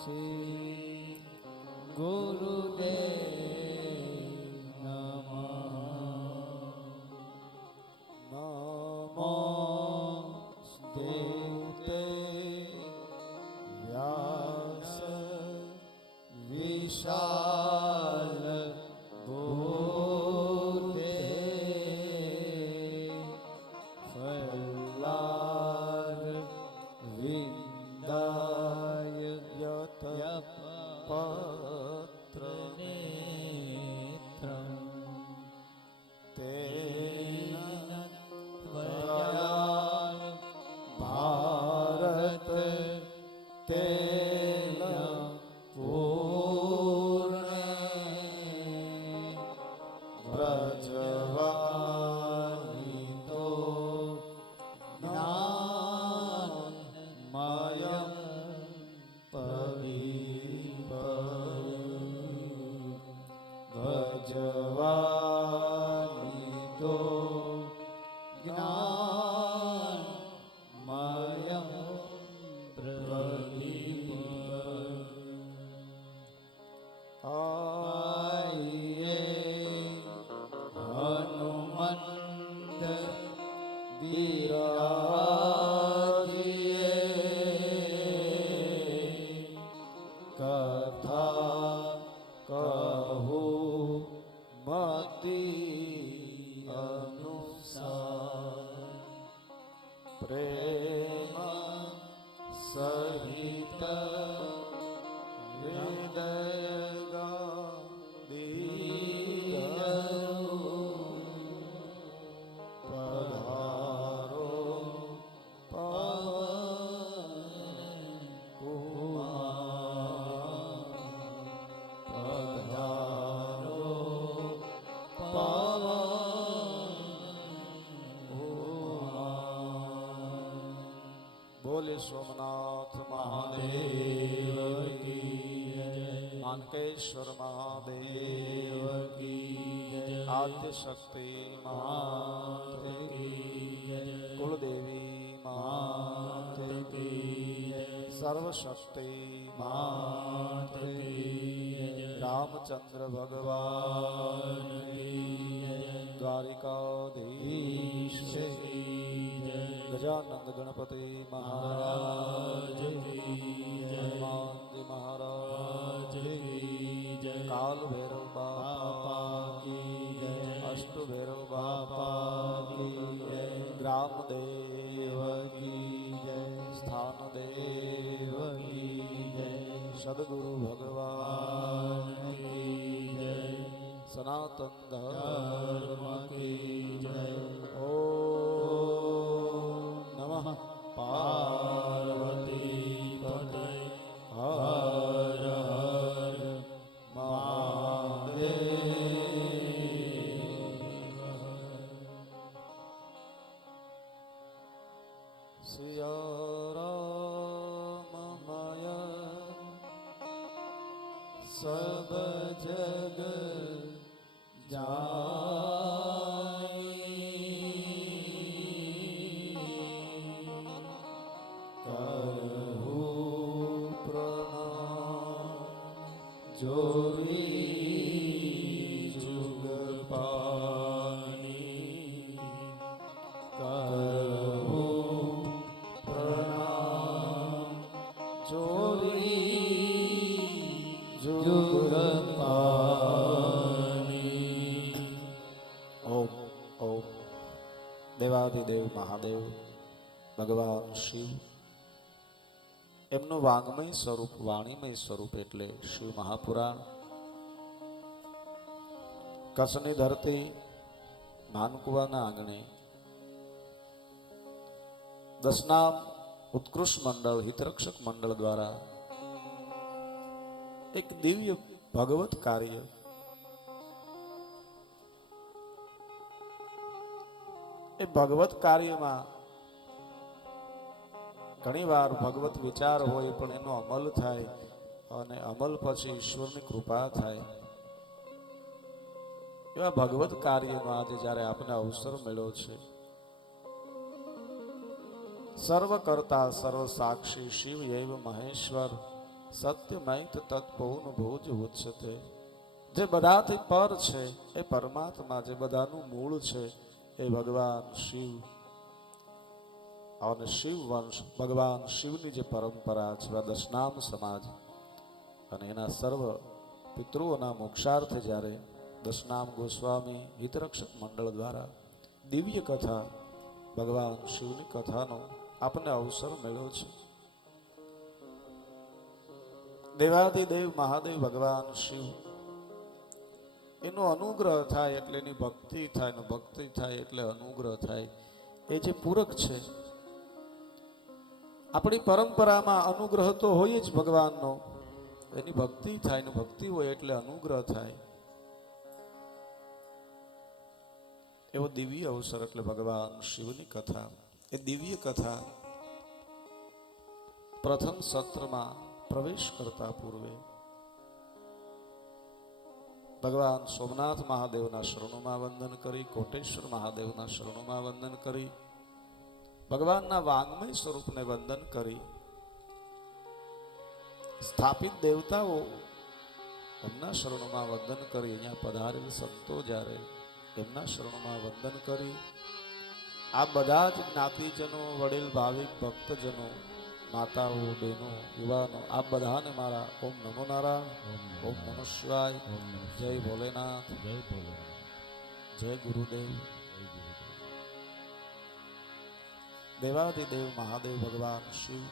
શ્રી ગુરુદેવ નમઃ. નમોસ્તે વ્યાસ વિશાલ બુદ્ધે ફલાર વિંદાય યત પત્ર નેત્રમ તેન ત્વયા ભારત તેન પૂર્ણે વ્રજવાની તો જ્ઞાનમયં પવિત્ર ભજવાની તો જ્ઞાનમયં આયે હનુમંત વિરાજીએ કથા કહું મતિ અનુસાર પ્રેમ સહિત હૃદય પધારો પવન કુમાર પધારો બોલે સોમનાથ મહાદેવ કી જય. માનકેશ્વર મહાદેવ કી જય. આદ્ય શક્તિ માત કી જય. કુળદેવી માત કી જય. સર્વશક્તિ માત કી જય. રામચંદ્ર ભગવાન કી જય. દ્વારિકાધીશ કી જય. ગજાનંદ ગણપતિ મહારાજ કી જય. હનુમાનજી મહારાજ કી જય. કાલ ભૈરવ બાપા કી જય. અષ્ટ ભૈરવ બાપા કી જય. ગ્રામ દેવ કી જય. સ્થાન દેવ કી જય. સદગુરુ ભગવાન કી જય. સનાતન ધર્મ કી જય. ઓમ નમઃ પાર્વતી પતય હર હર મહાદેવ. સિયા રામમય સબ જગ કરહું પ્રણામ જોરી જુગ પાની. કરહું પ્રણામ જોરી જુગ પાની. ઓમ ઓમ. દેવાધિદેવ મહાદેવ ભગવાન શિવ એમનું વાંગમય સ્વરૂપ વાણીમય સ્વરૂપ એટલે શિવ મહાપુરાણ. કચ્છની ધરતી માનકુવાના આંગણે દસનામ ઉત્કૃષ્ટ મંડળ હિતરક્ષક મંડળ દ્વારા એક દિવ્ય ભગવત કાર્ય એ ભગવત કાર્યમાં ઘણીવાર ભગવત વિચાર હોય પણ એનો અમલ થાય અને અમલ પછી ઈશ્વરની કૃપા થાય. એવા ભગવત કાર્યનો આજે જ્યારે આપને અવસર મળ્યો છે, સર્વકર્તા સર્વસાક્ષી શિવ એવ મહેશ્વર સત્યમૈત તત્પૂર્ણ ભુજ ઉચ્ચતે. જે બધાથી પર છે એ પરમાત્મા, જે બધાનું મૂળ છે એ ભગવાન શિવ. અને શિવ વંશ, ભગવાન શિવની જે પરંપરા છે, દશનામ સમાજ અને એના સર્વ પિતૃઓના મોક્ષાર્થે જ્યારે દશનામ ગોસ્વામી હિતરક્ષક મંડળ દ્વારા દિવ્ય કથા, ભગવાન શિવની કથાનો આપને અવસર મળ્યો છે. દેવાદિદેવ મહાદેવ ભગવાન શિવ, એનો અનુગ્રહ થાય એટલે એની ભક્તિ થાય, ને ભક્તિ થાય એટલે અનુગ્રહ થાય. એ જે પૂરક છે. આપણી પરંપરામાં અનુગ્રહ તો હોય જ ભગવાનનો, એની ભક્તિ થાય ને ભક્તિ હોય એટલે અનુગ્રહ થાય. એવો દિવ્ય અવસર એટલે ભગવાન શિવની કથા. એ દિવ્ય કથા પ્રથમ સત્રમાં પ્રવેશ કરતા પૂર્વે ભગવાન સોમનાથ મહાદેવના શરણોમાં વંદન કરી, કોટેશ્વર મહાદેવના શરણોમાં વંદન કરી, ભગવાનના વાંગમય સ્વરૂપને વંદન કરી, સ્થાપિત દેવતાઓ એમના શરણોમાં વંદન કરી, અહીંયા પધારેલ સંતો જ્યારે એમના શરણોમાં વંદન કરી, આ બધા જ જ્ઞાતિજનો, વડીલ ભાવિક ભક્તજનો, માતાઓ, બહેનો, યુવાનો, આ બધાને મારા ઓમ નમો નારાયણ, ઓમ નમઃ શિવાય, જય ભોલેનાથ, જય ગુરુદેવ. દેવાદિદેવ મહાદેવ ભગવાન શિવ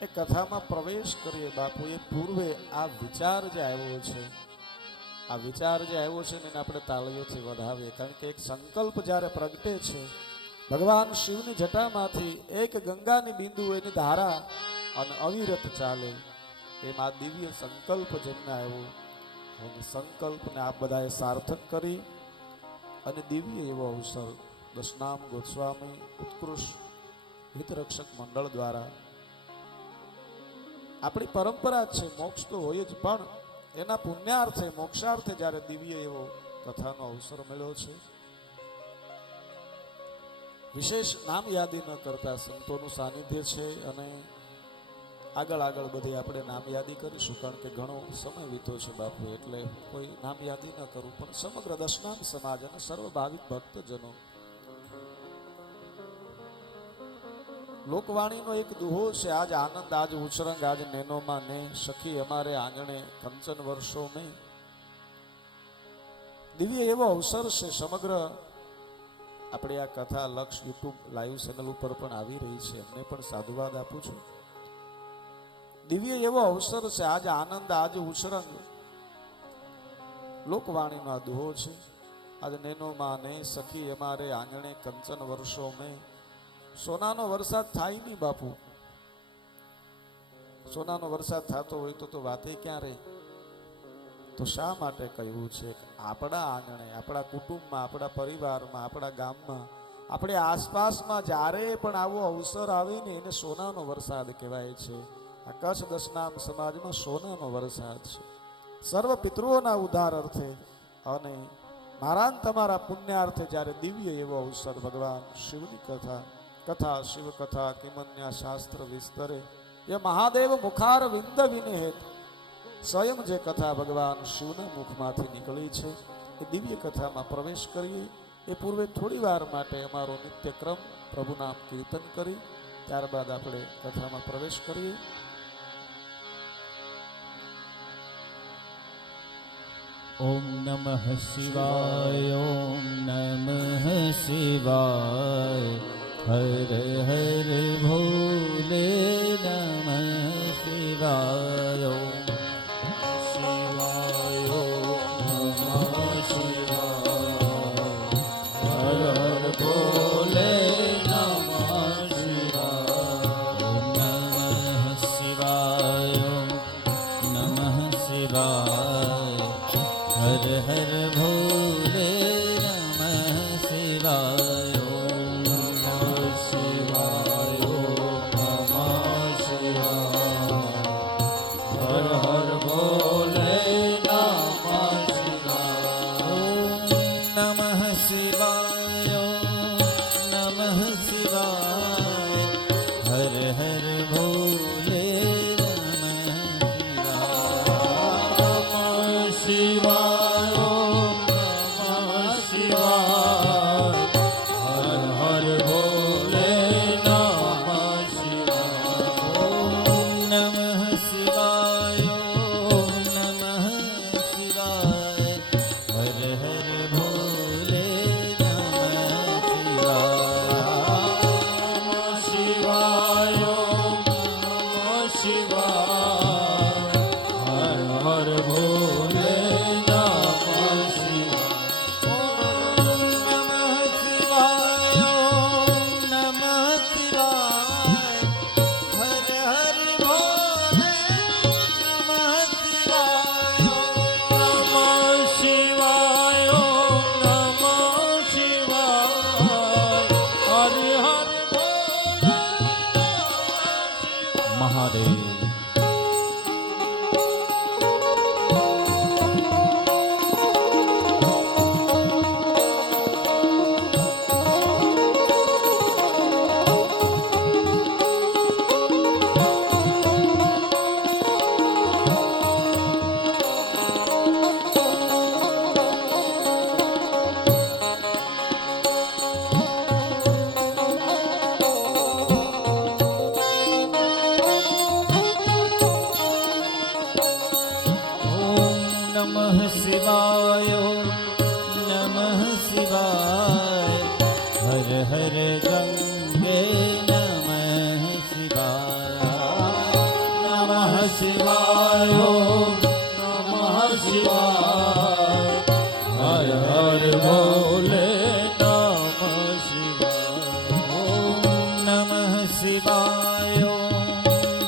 એ કથામાં પ્રવેશ કરીએ બાપુ, એ પૂર્વે આ વિચાર જે આવ્યો છે, આ વિચાર જે આવ્યો છે ને એને આપણે તાળીઓથી વધાવીએ. કારણ કે એક સંકલ્પ જ્યારે પ્રગટે છે, ભગવાન શિવની જટામાંથી એક ગંગાની બિંદુ, એની ધારા અને અવિરત ચાલે, એમાં દિવ્ય સંકલ્પ જેમને આવ્યો, અને સંકલ્પને આપ બધાએ સાર્થક કરી અને દિવ્ય એવો અવસર દશનામ ગોસ્વામી ઉત્કૃષ્ટ હિતરક્ષક મંડળ દ્વારા, આપણી પરંપરા છે, મોક્ષ તો હોય જ, પણ એના પુણ્યાર્થે, મોક્ષાર્થે જ્યારે દિવ્ય એવો કથાનો અવસર મળ્યો છે. વિશેષ નામ યાદી ન કરતા સંતોનું સાનિધ્ય છે અને આગળ બધી આપણે નામ યાદી કરીશું, કારણ કે ઘણો સમય વીતો છે બાપુ, એટલે કોઈ નામ યાદી ન કરું, પણ સમગ્ર દશનામ સમાજ અને સર્વ ભાવિક ભક્તજનો, લોકવાણીનો એક દુહો છે, આજ આનંદ આજ ઉછરંગ આજ નેનોમાં ને સખી અમારે આંગણે કંચન વર્ષો મેં. દિવ્ય એવો અવસર છે. સમગ્ર આપણે આ કથા લક્ષ યુટ્યુબ લાઈવ ચેનલ ઉપર પણ આવી રહી છે, એમને પણ સાધુવાદ આપું છું. દિવ્ય એવો અવસર છે, આજ આનંદ આજ ઉછરંગ, લોકવાણીનો આ દુહો છે. આજ નેનોમાં ને સખી અમારે આંગણે કંચન વર્ષો મેં. સોનાનો વરસાદ થાય નહીં બાપુ, સોનાનો વરસાદ થતો હોય તો વાતે ક્યાં રહે? તો શા માટે કહ્યું છે? આપણા આંગણે, આપણા કુટુંબમાં, આપણા પરિવારમાં, આપણા ગામમાં, આપણે આસપાસમાં જ્યારે પણ આવો અવસર આવે ને એને સોનાનો વરસાદ કહેવાય છે. આ કચ્છ દશનામ સમાજમાં સોનાનો વરસાદ છે. સર્વ પિતૃઓના ઉદ્ધાર અર્થે અને મારા તમારા પુણ્યાર્થે જ્યારે દિવ્ય એવો અવસર ભગવાન શિવની કથા શિવ કથા કિમન્યા શાસ્ત્ર વિસ્તરે એ મહાદેવ મુખાર વિંદ વિનેહેત, સ્વયં જે કથા ભગવાન શિવના મુખમાંથી નીકળી છે એ દિવ્ય કથામાં પ્રવેશ કરીએ. એ પૂર્વે થોડી વાર માટે અમારો નિત્યક્રમ પ્રભુ નામ કીર્તન કરી ત્યારબાદ આપણે કથામાં પ્રવેશ કરીએ. ઓમ નમઃ શિવાય, ઓમ નમઃ શિવાય, હર હર ભોલે નમઃ શિવાય. શિવાય નમઃ શિવાય, હર હર ભોલે નમઃ શિવાય. નમઃ શિવાય, નમઃ શિવાય, હર હર ભોલે નમઃ શિવાય. નમઃ શિવાય, મહાદેવ. નમઃ શિવાય નમઃ શિવાય હર હર ગંગે નમઃ શિવાય નમઃ શિવાય નમઃ શિવાય હર હર ભોલે નમઃ શિવાય નમઃ શિવાય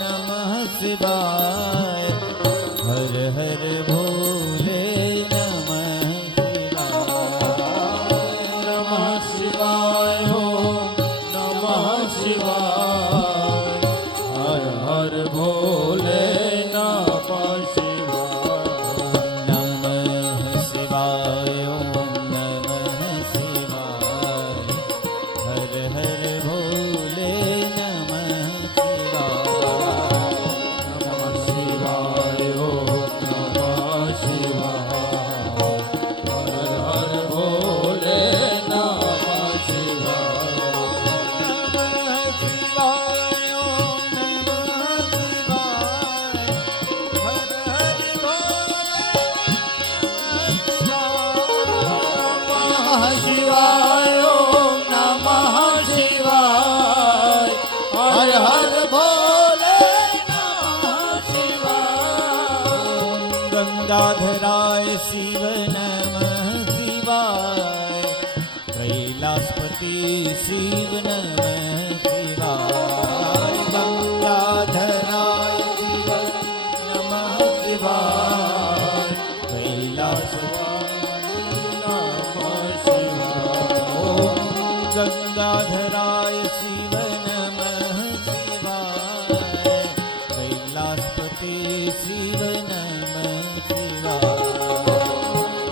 નમઃ શિવાય હર હર ભોલે નમઃ શિવાય નમઃ શિવાય હર હર ભોલે નમઃ શિવાય નમઃ શિવાય નમઃ શિવાય હર હર ભોલે નમઃ શિવાય નમઃ શિવાય નમઃ શિવાય હર હર ભોલે નમઃ શિવાય ગંગાધરાય શિવ નમઃ શિવાય કૈલાસપતિ શિવ નમઃ શિવાય ગંગાધરાય શિવ નમઃ શિવાય કૈલાસપતિ ગંગાધરાય શિવ નમઃ શિવાય કૈલાસપતિ શિવ નમઃ શિવાય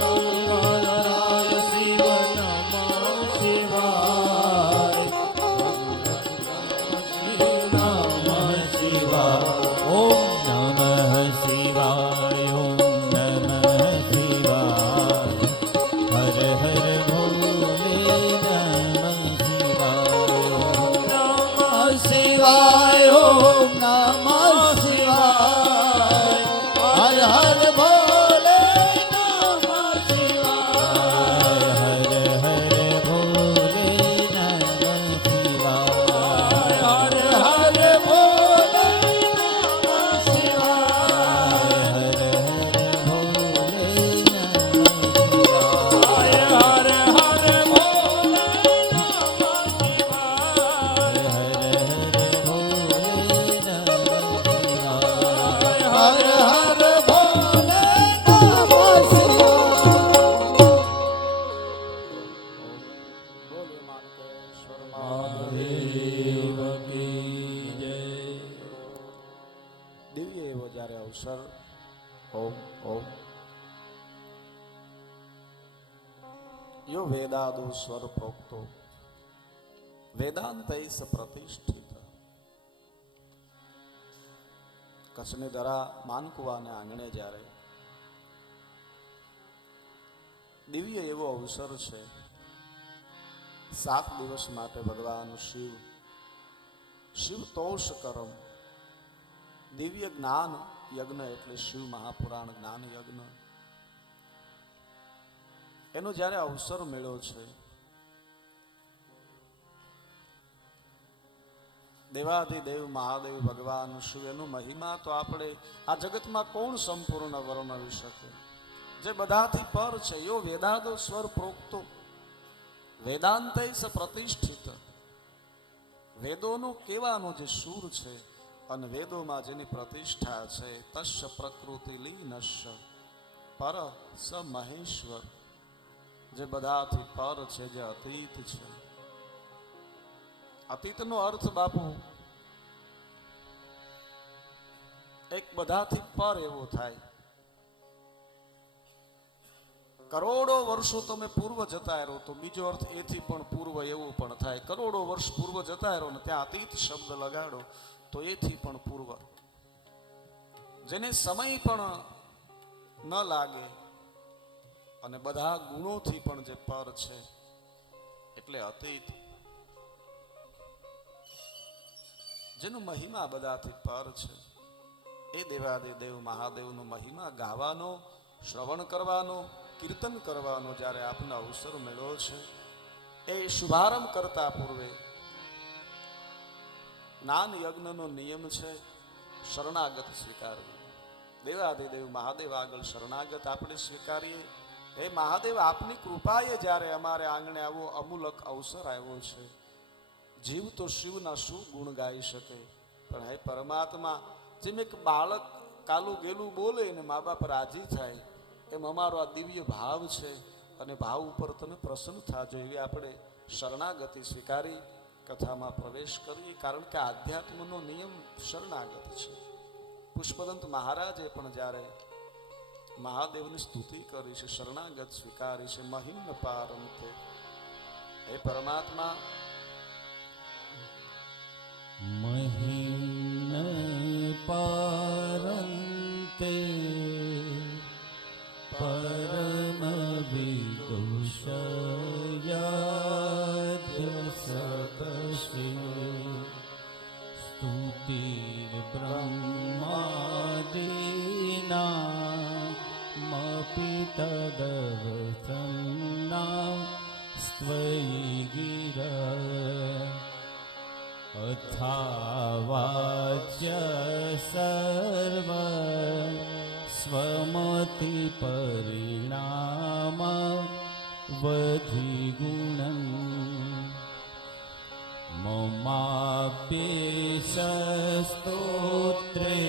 ગંગાધરાય શિવ નમઃ શિવાય નમઃ શિવાય ઓમ નમઃ શિવાય ઓમ નમઃ શિવાય હર હર ભોલે નમઃ શિવાય ઓમ નમઃ શિવાય હર હર ભોલે નમઃ શિવાય હર હર ભોલે નમઃ શિવાય હર હર ભોલે નમઃ શિવાય હર હર ભોલે દિવ્ય એવો જ્યારે અવસર ઓમ ઓમ યો વેદાદો સ્વર પ્રોક્તો વેદાંતૈસ પ્રતિષ્ઠિત કચ્છની ધરા માનકુવાને આંગણે જ્યારે દિવ્ય એવો અવસર છે 7 દિવસ માટે ભગવાન શિવ તોષ કરમ દિવ્ય જ્ઞાન યજ્ઞ એટલે શિવ મહાપુરાણ જ્ઞાન યજ્ઞ એનો જ્યારે અવસર મળ્યો છે દેવાધિદેવ મહાદેવ ભગવાન શિવ એનો મહિમા તો આપણે આ જગતમાં કોણ સંપૂર્ણ વર્ણવી શકે જે બધાથી પર છે યો વેદાદો સ્વર પ્રોક્તો વેદાંતૈસ પ્રતિષ્ઠિત વેદોનો કેવાનો જે સૂર છે અને વેદોમાં જેની પ્રતિષ્ઠા છે તસ્ય પ્રકૃતિ લીનશ પર સ મહેશ્વર જે બધાથી પર છે જે અતીત છે અતીતનો અર્થ બાપુ એક બધાથી પર એવો થાય. કરોડો વર્ષો તમે પૂર્વ જતા રહો તો બીજો અર્થ એથી પણ પૂર્વ એવું પણ થાય. કરોડો વર્ષ પૂર્વ જતા રહો ને ત્યાં અતીત શબ્દ લગાડો તો એથી પણ પૂર્વ. જેને સમય પણ ન લાગે અને બધા ગુણોથી પણ જે પર છે એટલે અતીત. જેનો મહિમા બધાથી પર છે એ દેવાદિદેવ મહાદેવનો મહિમા ગાવાનો, શ્રવણ કરવાનો, કીર્તન કરવાનો જ્યારે આપને અવસર મળ્યો છે એ શુભારંભ કરતા પૂર્વે જ્ઞાન યજ્ઞનો નિયમ છે શરણાગત સ્વીકારવી. દેવાદિદેવ મહાદેવ આગળ શરણાગત આપણે સ્વીકારીએ. હે મહાદેવ, આપની કૃપાએ જ્યારે અમારે આંગણે આવો અમૂલક અવસર આવ્યો છે. જીવ તો શિવના શું ગુણ ગાઈ શકે, પણ હે પરમાત્મા, જેમ એક બાળક કાલું ગેલું બોલે ને મા બાપ રાજી થાય એમ અમારો આ દિવ્ય ભાવ છે અને ભાવ ઉપર તમે પ્રસન્ન થાજો એવી આપણે શરણાગતિ સ્વીકારી કથામાં પ્રવેશ કરીએ. કારણ કે આધ્યાત્મનો નિયમ શરણાગત છે. પુષ્પદંત મહારાજે પણ જ્યારે મહાદેવની સ્તુતિ કરી છે, શરણાગત સ્વીકારી છે. મહિમ્ન પારંતે, હે પરમાત્મા, મહિમ્ન પારંતે પરમ વિદુષયાદ્ય સતશ્રી સ્તુતિર બ્રહ્માદીના મપી તદવસન્ના સ્ત્વયી ગિરા અથાવાચ્ય સર્વ સ્વમતિ પરિણામ વધિગુણં મમાપ્યેષ સ્તોત્રે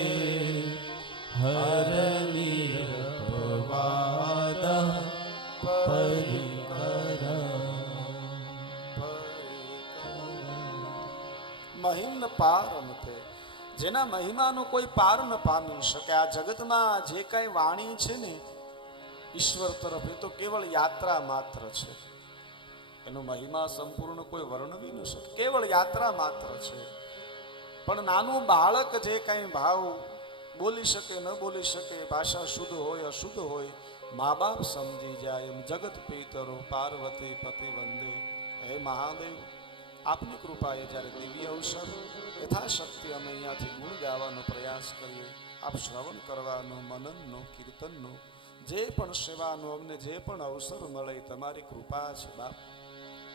હરનિરપવાદ પરિકર. મહિમ્ન પારમતે, જેના મહિમાનો કોઈ પાર ન પામી શકે. આ જગતમાં જે કઈ વાણી છે ને ઈશ્વર તરફ, એ તો કેવળ યાત્રા માત્ર છે. એનો મહિમા સંપૂર્ણ કોઈ વર્ણવી ન શકે, કેવળ યાત્રા માત્ર છે. પણ નાનું બાળક જે કઈ ભાવ બોલી શકે ન બોલી શકે, ભાષા શુદ્ધ હોય અશુદ્ધ હોય, મા બાપ સમજી જાય એમ જગત પિતરો પાર્વતી પતિ વંદે. હે મહાદેવ, આપની કૃપાએ જ્યારે દિવ્ય અવસર યથાશક્તિ અમે અહીંયાથી ગુણ ગાવાનો પ્રયાસ કરીએ, આપ શ્રવણ કરવાનો, મનનનો, કીર્તનનો, જે પણ સેવાનો અમને જે પણ અવસર મળે તમારી કૃપા છે બાપ.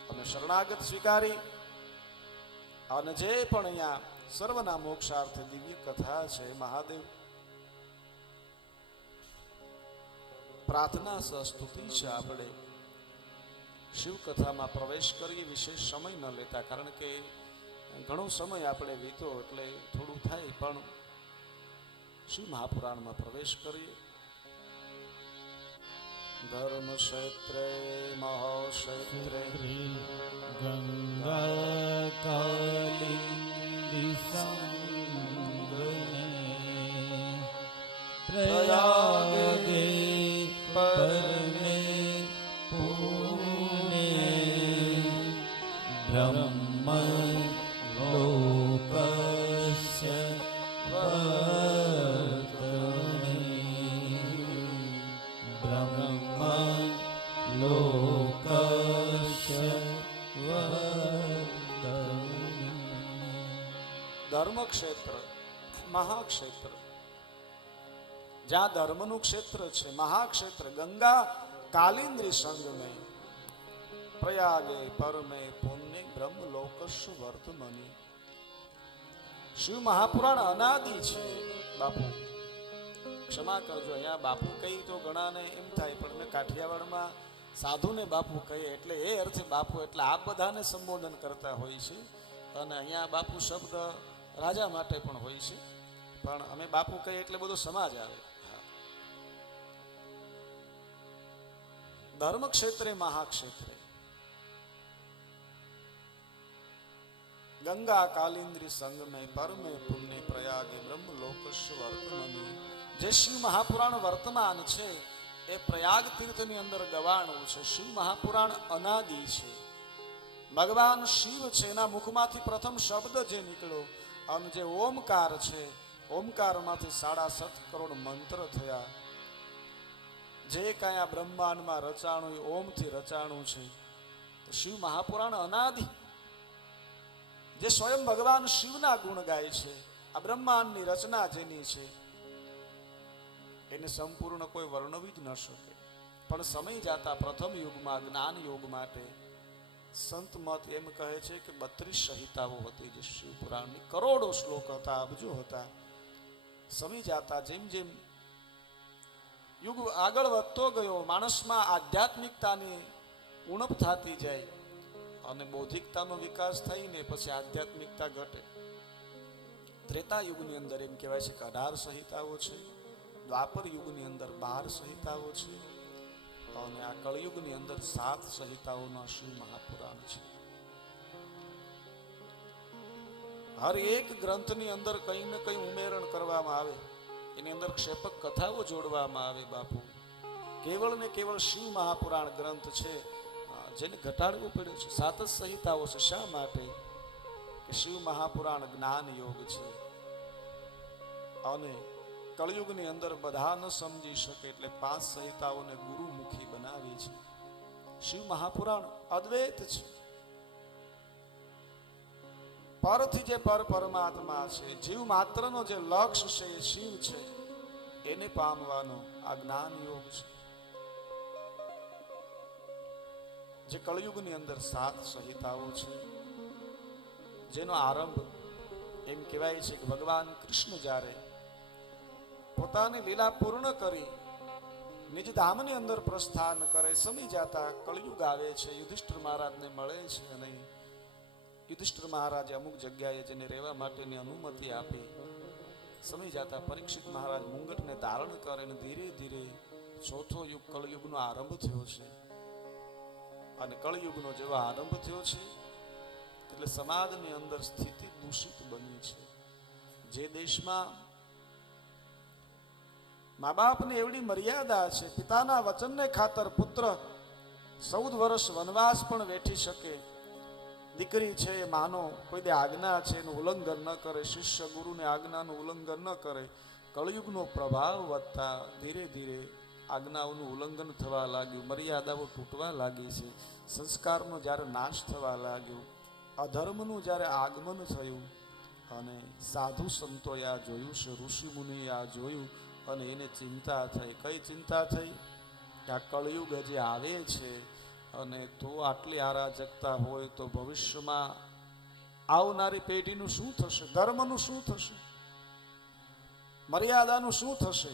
અમે શરણાગત સ્વીકારી અને જે પણ અહીંયા સર્વના મોક્ષાર્થે દિવ્ય કથા છે મહાદેવ, પ્રાર્થના સ્તુતિ છે. આપણે શિવકથામાં પ્રવેશ કરીએ, વિશેષ સમય ન લેતા, કારણ કે ઘણો સમય આપણે વીતો એટલે થોડું થાય, પણ શિવ મહાપુરાણમાં પ્રવેશ કરીએ. ધર્મ ક્ષેત્રે મહાક્ષેત્રે ગંગા કાલિંદી સંગમે પ્રયાગે પરમે પુણે બ્રહ્મ લોકસ્ય વર્તને બ્રહ્મ લોકસ્ય વર્તને. ધર્મ ક્ષેત્ર, મહાક્ષેત્ર, જ્યાં ધર્મનું ક્ષેત્ર છે, મહાક્ષેત્ર ગંગા કાલિંદ્રી સંગમે પ્રયાગે પરમે પુણ્ય બ્રહ્મ લોકસ્ય વર્તમાની. શિવ મહાપુરાણ અનાદિ છે બાપુ. ક્ષમા કરજો, અહીંયા બાપુ કહી તો ઘણાને એમ થાય, પણ મેં કાઠિયાવાડમાં સાધુને બાપુ કહીએ એટલે એ અર્થે બાપુ એટલે આપ બધાને સંબોધન કરતા હોય છે, અને અહીંયા બાપુ શબ્દ રાજા માટે પણ હોય છે, પણ અમે બાપુ કહીએ એટલે બધો સમાજ આવે. ધર્મ ક્ષેત્રે મહાક્ષેત્રે ગંગા કાલિંદ્રી સંગ મેં પરમે પુણ્ય પ્રયાગે બ્રહ્મ લોકસ્વ વર્તમાની. જે શિવ મહાપુરાણ વર્તમાન છે એ પ્રયાગ તીર્થની અંદર ગવાણું છે. શિવ મહાપુરાણ અનાદિ છે. ભગવાન શિવ છે એના મુખમાંથી પ્રથમ શબ્દ જે નીકળ્યો અને જે ઓમકાર છે, ઓમકારમાંથી 7.5 કરોડ મંત્ર થયા. જે કાંઈ આ બ્રહ્માંડમાં રચાણું એ ઓમથી રચાણું છે. તો શિવ મહાપુરાણ અનાદિ, જે સ્વયં ભગવાન શિવના ગુણ ગાય છે, આ બ્રહ્માંડની રચના જેની છે એને સંપૂર્ણ કોઈ વર્ણવી જ ન શકે. પણ સમય જાતા પ્રથમ યુગમાં જ્ઞાન યોગ માટે સંત મત એમ કહે છે કે 32 સંહિતાઓ હતી. જે શિવ પુરાણની કરોડો શ્લોક હતા, અબજો હતા. સમય જાતા જેમ જેમ યુગ આગળ વધતો ગયો, માણસમાં આધ્યાત્મિકતાની ઉણપ થતી જાય અને બૌદ્ધિકતાનો વિકાસ થઈને પછી આધ્યાત્મિકતા ઘટે. ત્રેતા યુગની અંદર એમ કહેવાય છે કે 18 સંહિતાઓ છે. દ્વાપર યુગની અંદર 12 સંહિતાઓ છે અને આ કળયુગની અંદર 7 સંહિતાઓનો શિવ મહાપુરાણ છે. હર એક ગ્રંથની અંદર કંઈ ને કંઈ ઉમેરણ કરવામાં આવે, એની અંદર ક્ષેપક કથાઓ જોડવામાં આવે. બાપુ કેવળ ને કેવળ શિવ મહાપુરાણ ગ્રંથ છે જેને ઘટાડવું પડ્યું છે. 7 જ સંહિતાઓ છે. શા માટે? કે શિવ મહાપુરાણ જ્ઞાન યોગ છે અને કળયુગની અંદર બધા ન સમજી શકે એટલે 5 સંહિતાઓને ગુરુમુખી બનાવી છે. શિવ મહાપુરાણ અદ્વૈત છે. પરથી જે પર પરમાત્મા છે, જીવ માત્રનો જે લક્ષ્ય છે એ શિવ છે, એને પામવાનો આ જ્ઞાન યોગ છે. જે કળયુગની અંદર 7 સંહિતાઓ છે, જેનો આરંભ એમ કહેવાય છે કે ભગવાન કૃષ્ણ જ્યારે પોતાની લીલા પૂર્ણ કરી નિજ ધામની અંદર પ્રસ્થાન કરે, સમય જાતા કળયુગ આવે છે. યુધિષ્ઠિર મહારાજને મળે છે અને યુધિષ્ઠિર મહારાજે અમુક જગ્યાએ જેને રહેવા માટેની અનુમતિ આપી. સમય જાતા પરીક્ષિત મહારાજ મુંગટને ધારણ કરે અને ધીરે ધીરે ચોથો યુગ કળયુગનો આરંભ થયો છે. અને કળયુગનો જેવો આરંભ થયો છે એટલે સમાજની અંદર સ્થિતિ દૂષિત બની છે. જે દેશમાં મા બાપની એવડી મર્યાદા છે, પિતાના વચનને ખાતર પુત્ર 14 વર્ષ વનવાસ પણ વેઠી શકે. દીકરી છે એ માનો કોઈ દે આજ્ઞા છે એનું ઉલ્લંઘન ન કરે, શિષ્ય ગુરુની આજ્ઞાનું ઉલ્લંઘન ન કરે. કળયુગનો પ્રભાવ વધતા ધીરે ધીરે આજ્ઞાઓનું ઉલ્લંઘન થવા લાગ્યું, મર્યાદાઓ તૂટવા લાગી છે. સંસ્કારનો જ્યારે નાશ થવા લાગ્યો, અધર્મનું જ્યારે આગમન થયું અને સાધુ સંતોએ આ જોયું છે, ઋષિ મુનિએ આ જોયું અને એને ચિંતા થઈ. કઈ ચિંતા થઈ? કે આ કળયુગ હજી આવે છે અને તો આટલી અરાજકતા હોય તો ભવિષ્યમાં આવનારી પેઢીનું શું થશે? ધર્મનું શું થશે? મર્યાદાનું શું થશે?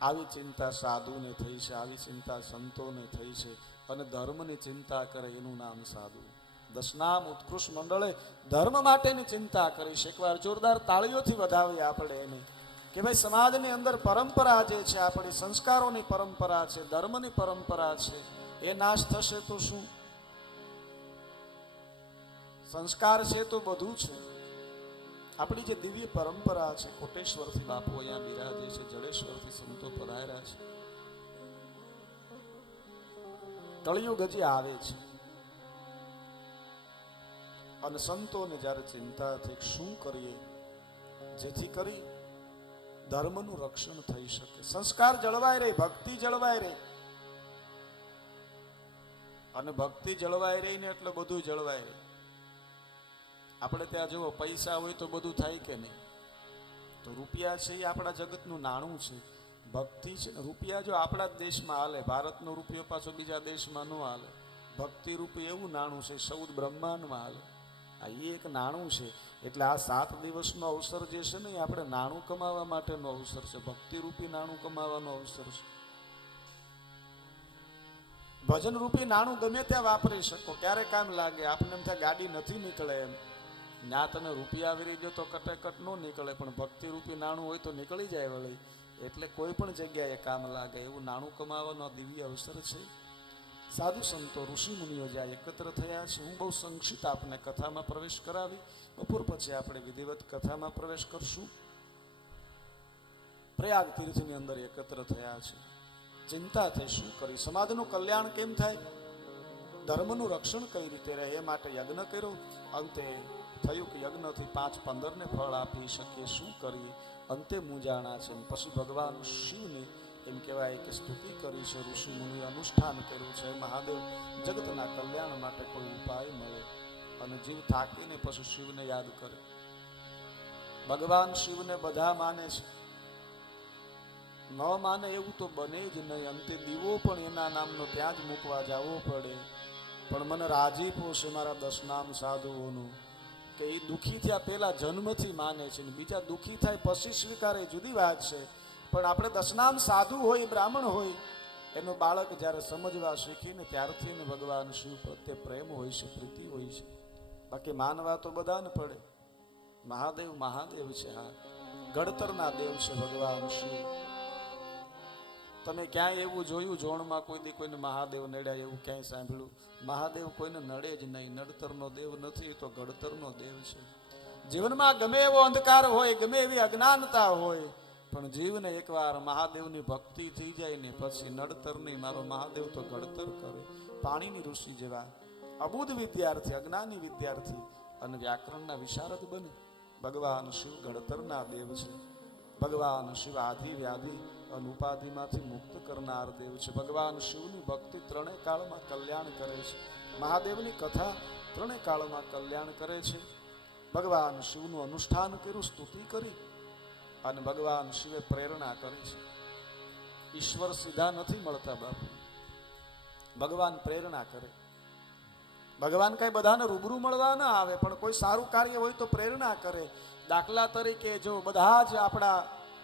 આવી ચિંતા સાધુને થઈ છે, આવી ચિંતા સંતોને થઈ છે અને ધર્મની ચિંતા કરે એનું નામ સાધુ. દશનામ ઉત્કૃષ્ટ મંડળે ધર્મ માટેની ચિંતા કરી છે. એકવાર જોરદાર તાળીઓથી વધાવીએ આપણે એને કે ભાઈ સમાજની અંદર પરંપરા જે છે, આપણી સંસ્કારોની પરંપરા છે, ધર્મની પરંપરા છે, એ નાશ થશે તો શું? સંસ્કાર છે તો બધું છે. આપણી જે દિવ્ય પરંપરા છે, કોટેશ્વરથી બાપુ અહીંયા બિરાજે છે, જડેશ્વરથી સંતો પધાર્યા છે. કળયુગ હજી આવે છે અને સંતોને જ્યારે ચિંતા થઈ શું કરીએ જેથી કરી ધર્મનું રક્ષણ થઈ શકે, સંસ્કાર જળવાય રહે, ભક્તિ જળવાય રહે. અને ભક્તિ જળવાય રહી ને એટલે બધું જળવાય રહે. આપણે ત્યાં જુઓ પૈસા હોય તો બધું થાય કે નહીં? તો રૂપિયા છે એ આપણા જગતનું નાણું છે. ભક્તિ છે ને, રૂપિયા જો આપણા જ દેશમાં હાલે, ભારતનો રૂપિયો પાછો બીજા દેશમાં ન હાલે. ભક્તિ રૂપી એવું નાણું છે 14 બ્રહ્માંડમાં હાલે. આ એક નાણું છે. એટલે આ 7 દિવસનો અવસર જે છે ને એ આપણે નાણું કમાવા માટેનો અવસર છે, ભક્તિ રૂપી નાણું કમાવાનો અવસર છે. ભજન રૂપી નાણું ગમે ત્યાં વાપરી શકો, ક્યારે કામ લાગે. આપણને એમ થાય ગાડી નથી નીકળે એમ, ના તમે રૂપિયા વેરી દો તો કટેકટ ન નીકળે, પણ ભક્તિ રૂપી નાણું હોય તો નીકળી જાય વળી. એટલે કોઈ પણ જગ્યાએ કામ લાગે એવું નાણું કમાવાનો દિવ્ય અવસર છે. સાધુ સંતો ઋષિ મુનિઓ જ્યાં એકત્ર થયા છે. હું બહુ સંક્ષિપ્ત આપને કથામાં પ્રવેશ કરાવી. બપોર પછી આપણે વિધિવત કથામાં પ્રવેશ કરશું. પ્રયાગ તીર્થની અંદર એકત્ર થયા છે. ચિંતા થઈ શું કરી, સમાજનું કલ્યાણ કેમ થાય, ધર્મનું રક્ષણ કઈ રીતે રહે એ માટે યજ્ઞ કર્યો. અંતે થયું કે યજ્ઞથી 5-15 ને ફળ આપી શકીએ, શું કરીએ. અંતે મૂંઝાણા છે. પછી ભગવાન શિવને એમ કહેવાય કે સ્તુતિ કરી છે, ઋષિ મુનિએ અનુષ્ઠાન કર્યું છે. મહાદેવ જગતના કલ્યાણ માટે કોઈ ઉપાય મળે. અને જીવ થાકીને પછી શિવને યાદ કરે. ભગવાન શિવને બધા માને છે, ન માને એવું તો બને જ નહીં. અંતે દીવો પણ એના નામનો ત્યાં જ મૂકવા જવો પડે. પણ મને રાજીપો છે મારા 10 નામ સાધુઓનું કે એ દુઃખી થયા પહેલા જન્મથી માને છે, ને બીજા દુઃખી થાય પછી સ્વીકારે, જુદી વાત છે. પણ આપણે 10 નામ સાધુ હોય, બ્રાહ્મણ હોય, એનો બાળક જ્યારે સમજવા શીખીને ત્યારથી એને ભગવાન શિવ પ્રત્યે પ્રેમ હોય છે, પ્રીતિ હોય છે. બાકી માનવા તો બધાને પડે. મહાદેવ મહાદેવ છે. હા, ઘડતરના દેવ છે ભગવાન શિવ. તમે ક્યાંય એવું જોયું જોણમાં કોઈ દી કોઈને મહાદેવ નડ્યા એવું ક્યાંય સાંભળ્યું? મહાદેવ કોઈને નડે જ નહીં. નડતરનો દેવ નથી, તો ઘડતરનો દેવ છે. જીવનમાં ગમે એવો અંધકાર હોય, ગમે એવી અજ્ઞાનતા હોય, પણ જીવને એકવાર મહાદેવની ભક્તિ થઈ જાય ને પછી નડતર નહીં. મારો મહાદેવ તો ઘડતર કરે. પાણીની ઋષિ જેવા અબુધ વિદ્યાર્થી, અજ્ઞાની વિદ્યાર્થી અને વ્યાકરણના વિશારદ બને. ભગવાન શિવ ઘડતરના દેવ છે. ભગવાન શિવ આધિ વ્યાધિ અને ઉપાધિમાંથી મુક્ત કરનાર દેવ છે. ભગવાન શિવની ભક્તિ 3 કાળમાં કલ્યાણ કરે છે. મહાદેવની કથા 3 કાળમાં કલ્યાણ કરે છે. ભગવાન શિવનું અનુષ્ઠાન કર્યું, સ્તુતિ કરી, અને ભગવાન શિવે પ્રેરણા કરી છે. ઈશ્વર સીધા નથી મળતા બાપુ, ભગવાન પ્રેરણા કરે. ભગવાન કઈ બધાને રૂબરૂ મળવા ના આવે, પણ કોઈ સારું કાર્ય હોય તો પ્રેરણા કરે. દાખલા તરીકે જો બધા જ આપણા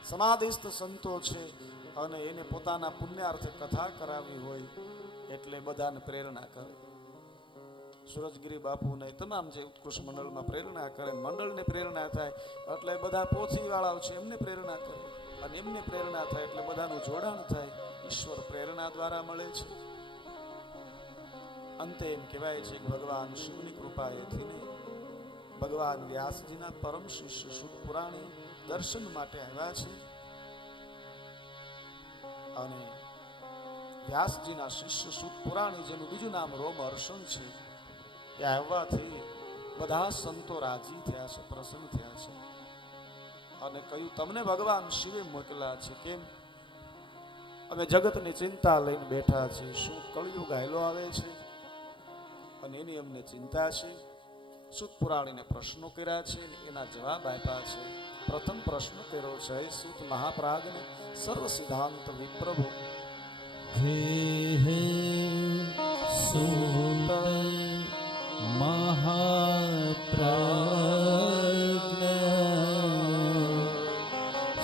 સમાધિસ્થ સંતો છે અને એને પોતાના પુણ્યાર્થે કથા કરાવી હોય એટલે બધાને પ્રેરણા કરે. સુરજગીરી બાપુને તમામ જે ઉત્કૃષ્ટ મંડળમાં પ્રેરણા કરે, મંડળને પ્રેરણા થાય એટલે બધા પોથીવાળાઓ છે એમને પ્રેરણા કરે, અને એમને પ્રેરણા થાય એટલે બધાનું જોડાણ થાય. ઈશ્વર પ્રેરણા દ્વારા મળે છે. અંતે એમ કહેવાય છે કે ભગવાન શિવની કૃપાએથી નહીં, ભગવાન વ્યાસજીના પરમ શિષ્ય શુક પુરાણી દર્શન માટે આવ્યા છે. અને વ્યાસજીના શિષ્ય શુક પુરાણી, જેનું બીજું નામ રોમહર્ષણ છે, એ આવવાથી બધા સંતો રાજી થયા છે, પ્રસન્ન થયા છે. અને કહ્યું તમને ભગવાન શિવે મોકલ્યા છે. કેમ? અમે જગતની ચિંતા લઈને બેઠા છીએ. શું કળિયુગ હાયલો આવે છે અને એની અમને ચિંતા છે. સુત પુરાણીને પ્રશ્નો કર્યા છે, એના જવાબ આપ્યા છે. પ્રથમ પ્રશ્ન કર્યો છે સુત મહાપ્રાગને સર્વ સિદ્ધાંત વિપ્રભુ. હે હે સુત મહાપ્રાજ્ઞ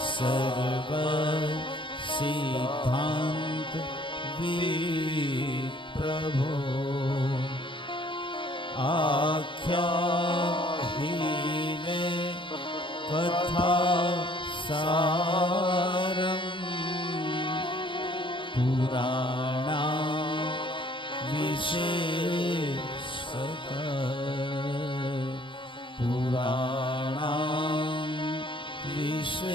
સર્વ સિદ્ધાંત વિપ્રભો આખ્યાહીને કથા સારમ પુરાણા વિશેષત પુરાણા વિશેષત.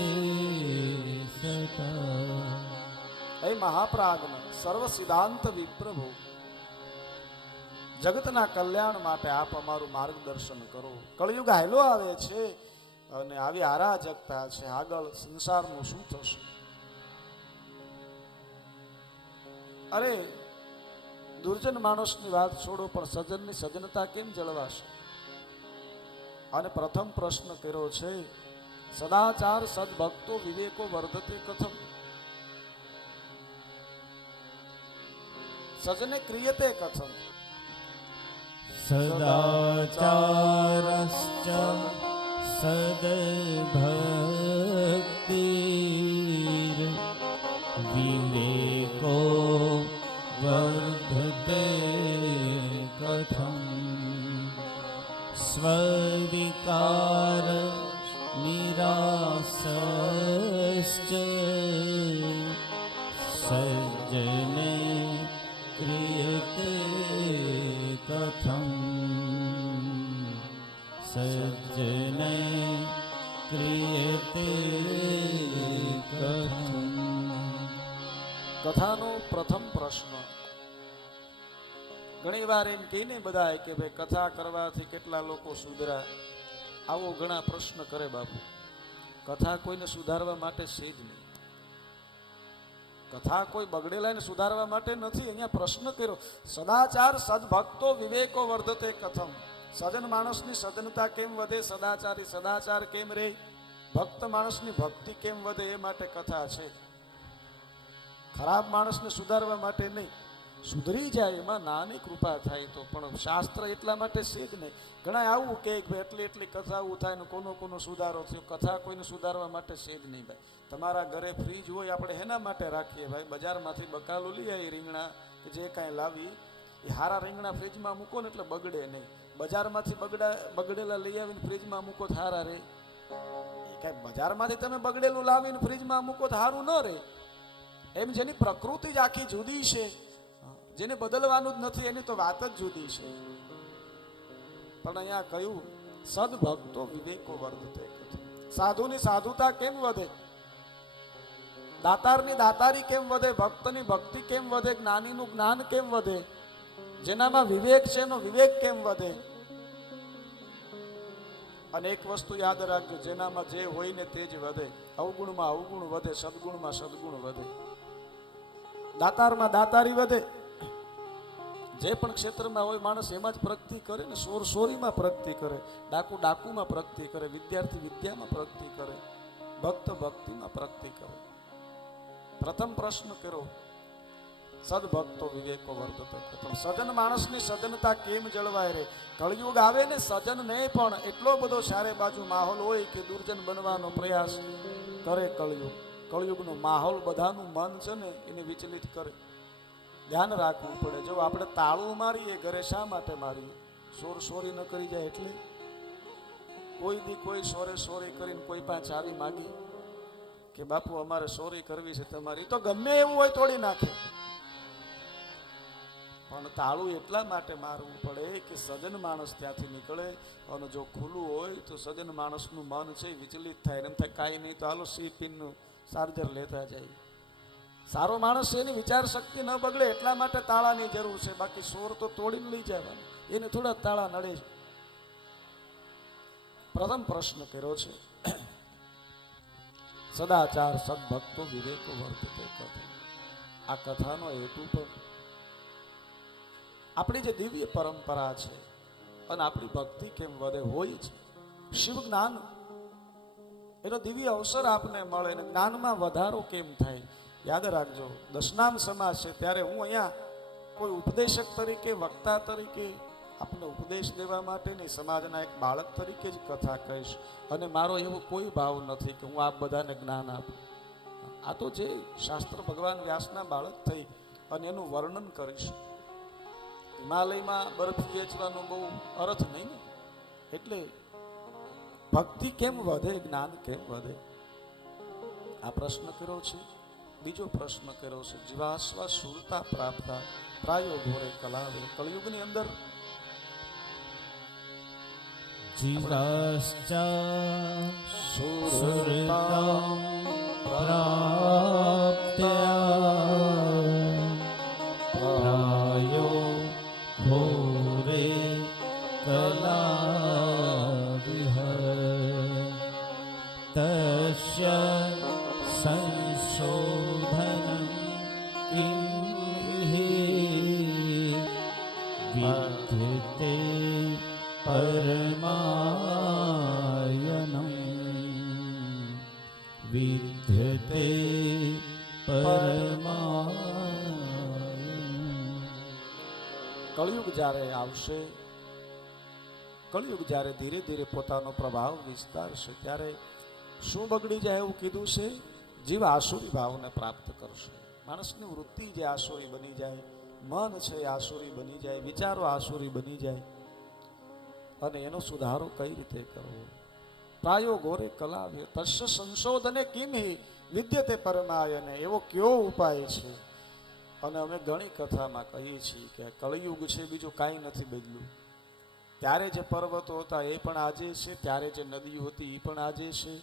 હે મહાપ્રાજ્ઞ સર્વ સિદ્ધાંત વિપ્રભુ, જગતના કલ્યાણ માટે આપ અમારું માર્ગદર્શન કરો. કળિયુગ હાયલો આવે છે અને આવી અરાજકતા છે, આગળ સંસારનું શું થશે? અરે દુર્જન માણસની વાત છોડો, પણ સજ્જનની સજ્જનતા કેમ જળવાશે? અને પ્રથમ પ્રશ્ન કર્યો છે સદાચાર સદભક્તો વિવેકો વર્ધતે કથમ. સજને ક્રિયતે કથમ. સદાચારશ્ચ સદભક્તિર વિવેકો વર્ધતે કથમ. સ્વવિકાર નિરાસશ્ચ સજ્જને ક્રિયતે સજ્જન ક્રિયતે કથમ. કથાનો પ્રથમ પ્રશ્ન. ઘણી વાર એમ કહીને બધા કે ભાઈ કથા કરવાથી કેટલા લોકો સુધરા, આવો ઘણા પ્રશ્ન કરે બાપુ. કથા કોઈને સુધારવા માટે છે જ નહીં. કથા કોઈ બગડેલાને સુધારવા માટે નથી. અહીંયા પ્રશ્ન કર્યો, સદાચાર સદભક્તો વિવેકો વર્ધતે કથમ. સજન માણસની સજનતા કેમ વધે, સદાચારી સદાચાર કેમ રહે, ભક્ત માણસની ભક્તિ કેમ વધે, એ માટે કથા છે. ખરાબ માણસને સુધારવા માટે નહીં. સુધરી જાય એમાં નાની કૃપા થાય તો, પણ શાસ્ત્ર એટલા માટે છે જ નહીં. ઘણા આવું કે ભાઈ એટલી કથાઓ થાય ને કોનો સુધારો થયો. કથા કોઈને સુધારવા માટે છે જ નહીં ભાઈ. તમારા ઘરે ફ્રીજ હોય, આપણે એના માટે રાખીએ ભાઈ. બજારમાંથી બકાલું લઈ આવી રીંગણા કે જે કાંઈ લાવી, એ હારા રીંગણા ફ્રીજમાં મૂકો ને એટલે બગડે નહીં. બજારમાંથી બગડેલા લઈ આવીને ફ્રીજમાં મૂકો તો હારા રહે. એ કાંઈ બજારમાંથી તમે બગડેલું લાવીને ફ્રીજમાં મૂકો તો સારું ન રહે. એમ જેની પ્રકૃતિ જ આખી જુદી છે, જેને બદલવાનું જ નથી, એની તો વાત જ જુદી છે. પણ અહીંયા કહ્યું સદભક્તો વિવેકો વર્ધતે. સાધુની સાધુતા કેમ વધે, દાતારની દાતારી કેમ વધે, ભક્તની ભક્તિ કેમ વધે, જ્ઞાનીનું જ્ઞાન કેમ વધે, જેનામાં વિવેક છે એનો વિવેક કેમ વધે. અને એક વસ્તુ યાદ રાખજો, જેનામાં જે હોય ને તે જ વધે. અવગુણમાં અવગુણ વધે, સદગુણમાં સદગુણ વધે. દાતારમાં દાતારી વધે. જે પણ ક્ષેત્રમાં હોય માણસ એમાં જ પ્રગતિ કરે ને. સોર સોરીમાં પ્રગતિ કરે, ડાકુ ડાકુમાં પ્રગતિ કરે, વિદ્યાર્થી વિદ્યામાં પ્રગતિ કરે, ભક્ત ભક્તિમાં પ્રગતિ કરે. પ્રથમ પ્રશ્ન કર્યો, સદભક્તો વિવેકો વર્તતે. સજન માણસની સજનતા કેમ જળવાય રહે. કળયુગ આવે ને, સજન નહીં પણ એટલો બધો ચારે બાજુ માહોલ હોય કે દુર્જન બનવાનો પ્રયાસ કરે કળયુગ. કળયુગનો માહોલ બધાનું મન છે ને એને વિચલિત કરે. ધ્યાન રાખવું પડે. જો આપણે તાળું મારીએ ઘરે, શા માટે મારીએ? સોરી ન કરી જાય એટલે. કોઈ દી કોઈ સોરી કરીને કોઈ પાસે ચાવી માગી કે બાપુ અમારે સોરી કરવી છે તમારી, તો ગમે એવું હોય તોડી નાખે. પણ તાળું એટલા માટે મારવું પડે કે સજન માણસ ત્યાંથી નીકળે. અને જો ખુલ્લું હોય તો સજન માણસનું મન છે વિચલિત થાય. એમ થાય કાંઈ નહીં તો હાલો સી પિનનું ચાર્જર લેતા જાય. સારો માણસ છે, એની વિચાર શક્તિ ન બગડે એટલા માટે તાળાની જરૂર છે. બાકી સોર તો તોડીને લઈ જવાનું, એને થોડા તાળા નડે છે. પ્રથમ પ્રશ્ન કર્યો છે, સદાચાર સદભક્તો વિવેકો વર્તતે કથમ. આ કથાનો હેતુ પણ આપણી જે દિવ્ય પરંપરા છે અને આપણી ભક્તિ કેમ વધે હોય છે. શિવ જ્ઞાન એનો દિવ્ય અવસર આપને મળે ને જ્ઞાનમાં વધારો કેમ થાય. યાદ રાખજો, દશનામ સમાજ છે ત્યારે હું અહીંયા કોઈ ઉપદેશક તરીકે, વક્તા તરીકે આપને ઉપદેશ દેવા માટે નહીં, સમાજના એક બાળક તરીકે જ કથા કહીશ. અને મારો એવો કોઈ ભાવ નથી કે હું આપ બધાને જ્ઞાન આપું. આ તો જે શાસ્ત્ર ભગવાન વ્યાસના બાળક થઈ અને એનું વર્ણન કરીશ. હિમાલયમાં બરફ વેચવાનો બહુ અર્થ નહીં ને. એટલે ભક્તિ કેમ વધે, જ્ઞાન કેમ વધે, આ પ્રશ્ન કર્યો છે. બીજો પ્રશ્ન કર્યો છે, જીવાશ્વા શુરતા પ્રાપ્ત પ્રાયો ઘોરે કલાવે. કળયુગની અંદર જીવાશ્ચા સુરતાં પ્રાપ્ત્યા પ્રાયો ઘોરે કલાવિહ તસ્ય સંશોધનં કિં હિ વિદ્યતે પરમાયનમ વિદ્યતે પરમાયનમ. કળયુગ જ્યારે આવશે, કળયુગ જ્યારે ધીરે ધીરે પોતાનો પ્રભાવ વિસ્તારશે ત્યારે શું બગડી જાય એવું કીધું છે? જીવ આસુરી ભાવને પ્રાપ્ત કરશે. માણસની વૃત્તિ જે આસુરી બની જાય, મન છે આસુરી બની જાય, વિચારો આસુરી બની જાય. અને એનો સુધારો કઈ રીતે કરવો? પ્રાયો ઘોરે કલાવ્ય તસ્ય સંશોધને કિમહિ વિદ્યતે પરમાયને. એવો કયો ઉપાય છે? અને અમે ઘણી કથામાં કહીએ છીએ કે કળયુગ છે, બીજું કાંઈ નથી બદલ્યું. ત્યારે જે પર્વતો હતા એ પણ આજે છે, ત્યારે જે નદીઓ હતી એ પણ આજે છે,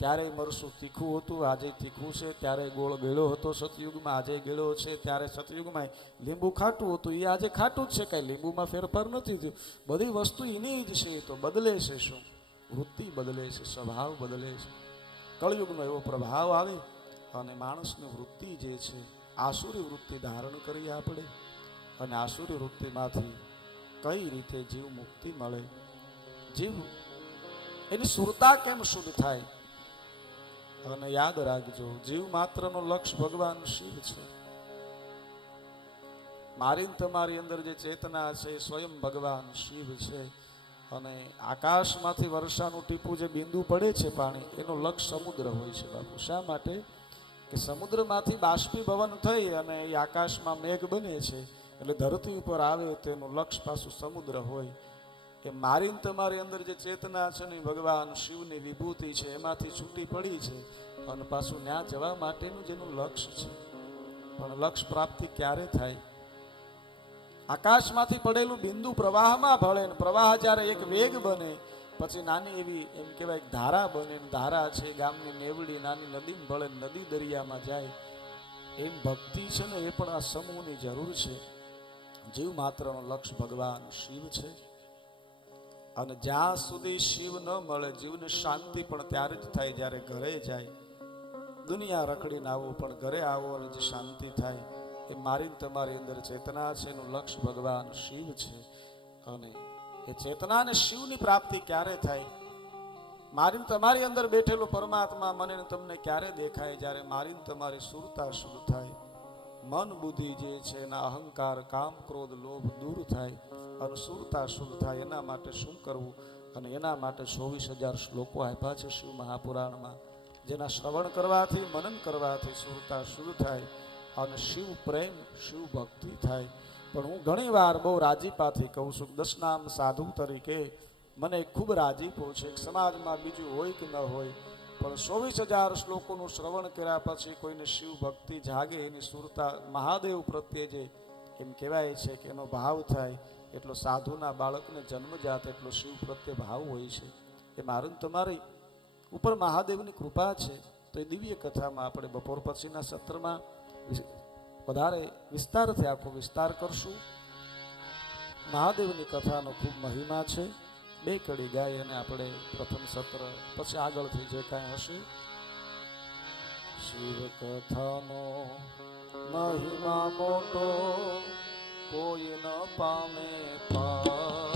ત્યારે મરસું તીખું હતું આજે તીખું છે, ત્યારે ગોળ ગળ્યો હતો સતયુગમાં આજે ગળ્યો છે, ત્યારે સતયુગમાં લીંબુ ખાટું હતું એ આજે ખાટું જ છે, કાંઈ લીંબુમાં ફેરફાર નથી થયું. બધી વસ્તુ એની જ છે, તો બદલે છે શું? વૃત્તિ બદલે છે, સ્વભાવ બદલે છે. કળયુગનો એવો પ્રભાવ આવે અને માણસની વૃત્તિ જે છે આસુરી વૃત્તિ ધારણ કરીએ આપણે, અને આસુરી વૃત્તિમાંથી કઈ રીતે જીવ મુક્તિ મળે, જીવ એની સુરતા કેમ શુદ્ધ થાય. અને યાદ રાખજો, જીવ માત્રનો લક્ષ્ય ભગવાન શિવ છે. મારી ને તમારી અંદર જે ચેતના છે એ સ્વયં ભગવાન શિવ છે. અને આકાશમાંથી વર્ષાનું ટીપું જે બિંદુ પડે છે પાણી, એનો લક્ષ્ય સમુદ્ર હોય છે બાપુ. શા માટે? કે સમુદ્રમાંથી બાષ્પીભવન થઈ અને એ આકાશમાં મેઘ બને છે, એટલે ધરતી ઉપર આવે તેનું લક્ષ્ય પાછું સમુદ્ર હોય. કે મારી ને તમારી અંદર જે ચેતના છે ને ભગવાન શિવની વિભૂતિ છે, એમાંથી છૂટી પડી છે અને પાછું ત્યાં જવા માટેનું જેનું લક્ષ્ય છે. પણ લક્ષ્ય પ્રાપ્તિ ક્યારે થાય? આકાશમાંથી પડેલું બિંદુ પ્રવાહમાં ભળે ને પ્રવાહ જ્યારે એક વેગ બને પછી નાની એવી એમ કહેવાય ધારા બને, ધારા છે ગામની નેવડી નાની નદીમાં ભળે, નદી દરિયામાં જાય. એમ ભક્તિ છે ને એ પણ આ સમૂહની જરૂર છે. જીવ માત્રનો લક્ષ્ય ભગવાન શિવ છે. અને જ્યાં સુધી શિવ ન મળે જીવને શાંતિ પણ ત્યારે જ થાય જ્યારે ઘરે જાય. દુનિયા રખડીને આવો પણ ઘરે આવો અને જે શાંતિ થાય એ મારી તમારી અંદર ચેતના છે, એનું લક્ષ્ય ભગવાન શિવ છે. અને એ ચેતના અને શિવની પ્રાપ્તિ ક્યારે થાય? મારી તમારી અંદર બેઠેલો પરમાત્મા મને ને તમને ક્યારે દેખાય? જ્યારે મારી તમારી સુરતા શુદ્ધ થાય, મન બુદ્ધિ જે છે એના અહંકાર કામ ક્રોધ લોભ દૂર થાય અને સુરતા શુદ્ધ થાય. એના માટે શું કરવું? અને એના માટે 24,000 શ્લોકો આપ્યા છે શિવ મહાપુરાણમાં, જેના શ્રવણ કરવાથી મનન કરવાથી સુરતા શુદ્ધ થાય અને શિવ પ્રેમ શિવ ભક્તિ થાય. પણ હું ઘણી વાર બહુ રાજીપાથી કહું છું, દશનામ સાધુ તરીકે મને ખૂબ રાજીપો છે. સમાજમાં બીજું હોય કે ન હોય, પણ 24,000 શ્લોકોનું શ્રવણ કર્યા પછી કોઈને શિવ ભક્તિ જાગે, એની સુરતા મહાદેવ પ્રત્યે જે એમ કહેવાય છે કે એનો ભાવ થાય, એટલો સાધુના બાળકને જન્મજાત એટલો શિવ પ્રત્યે ભાવ હોય છે. એ મારું તમારી ઉપર મહાદેવની કૃપા છે. તો એ દિવ્ય કથામાં આપણે બપોર પછીના સત્રમાં વધારે વિસ્તારથી આખો વિસ્તાર કરશું. મહાદેવની કથાનો ખૂબ મહિમા છે. 2 કડી ગાય અને આપણે પ્રથમ સત્ર પછી આગળથી જે કાંઈ હશે. શિવ કથાનો મહિમા મોટો કોઈ ન પામે પાર.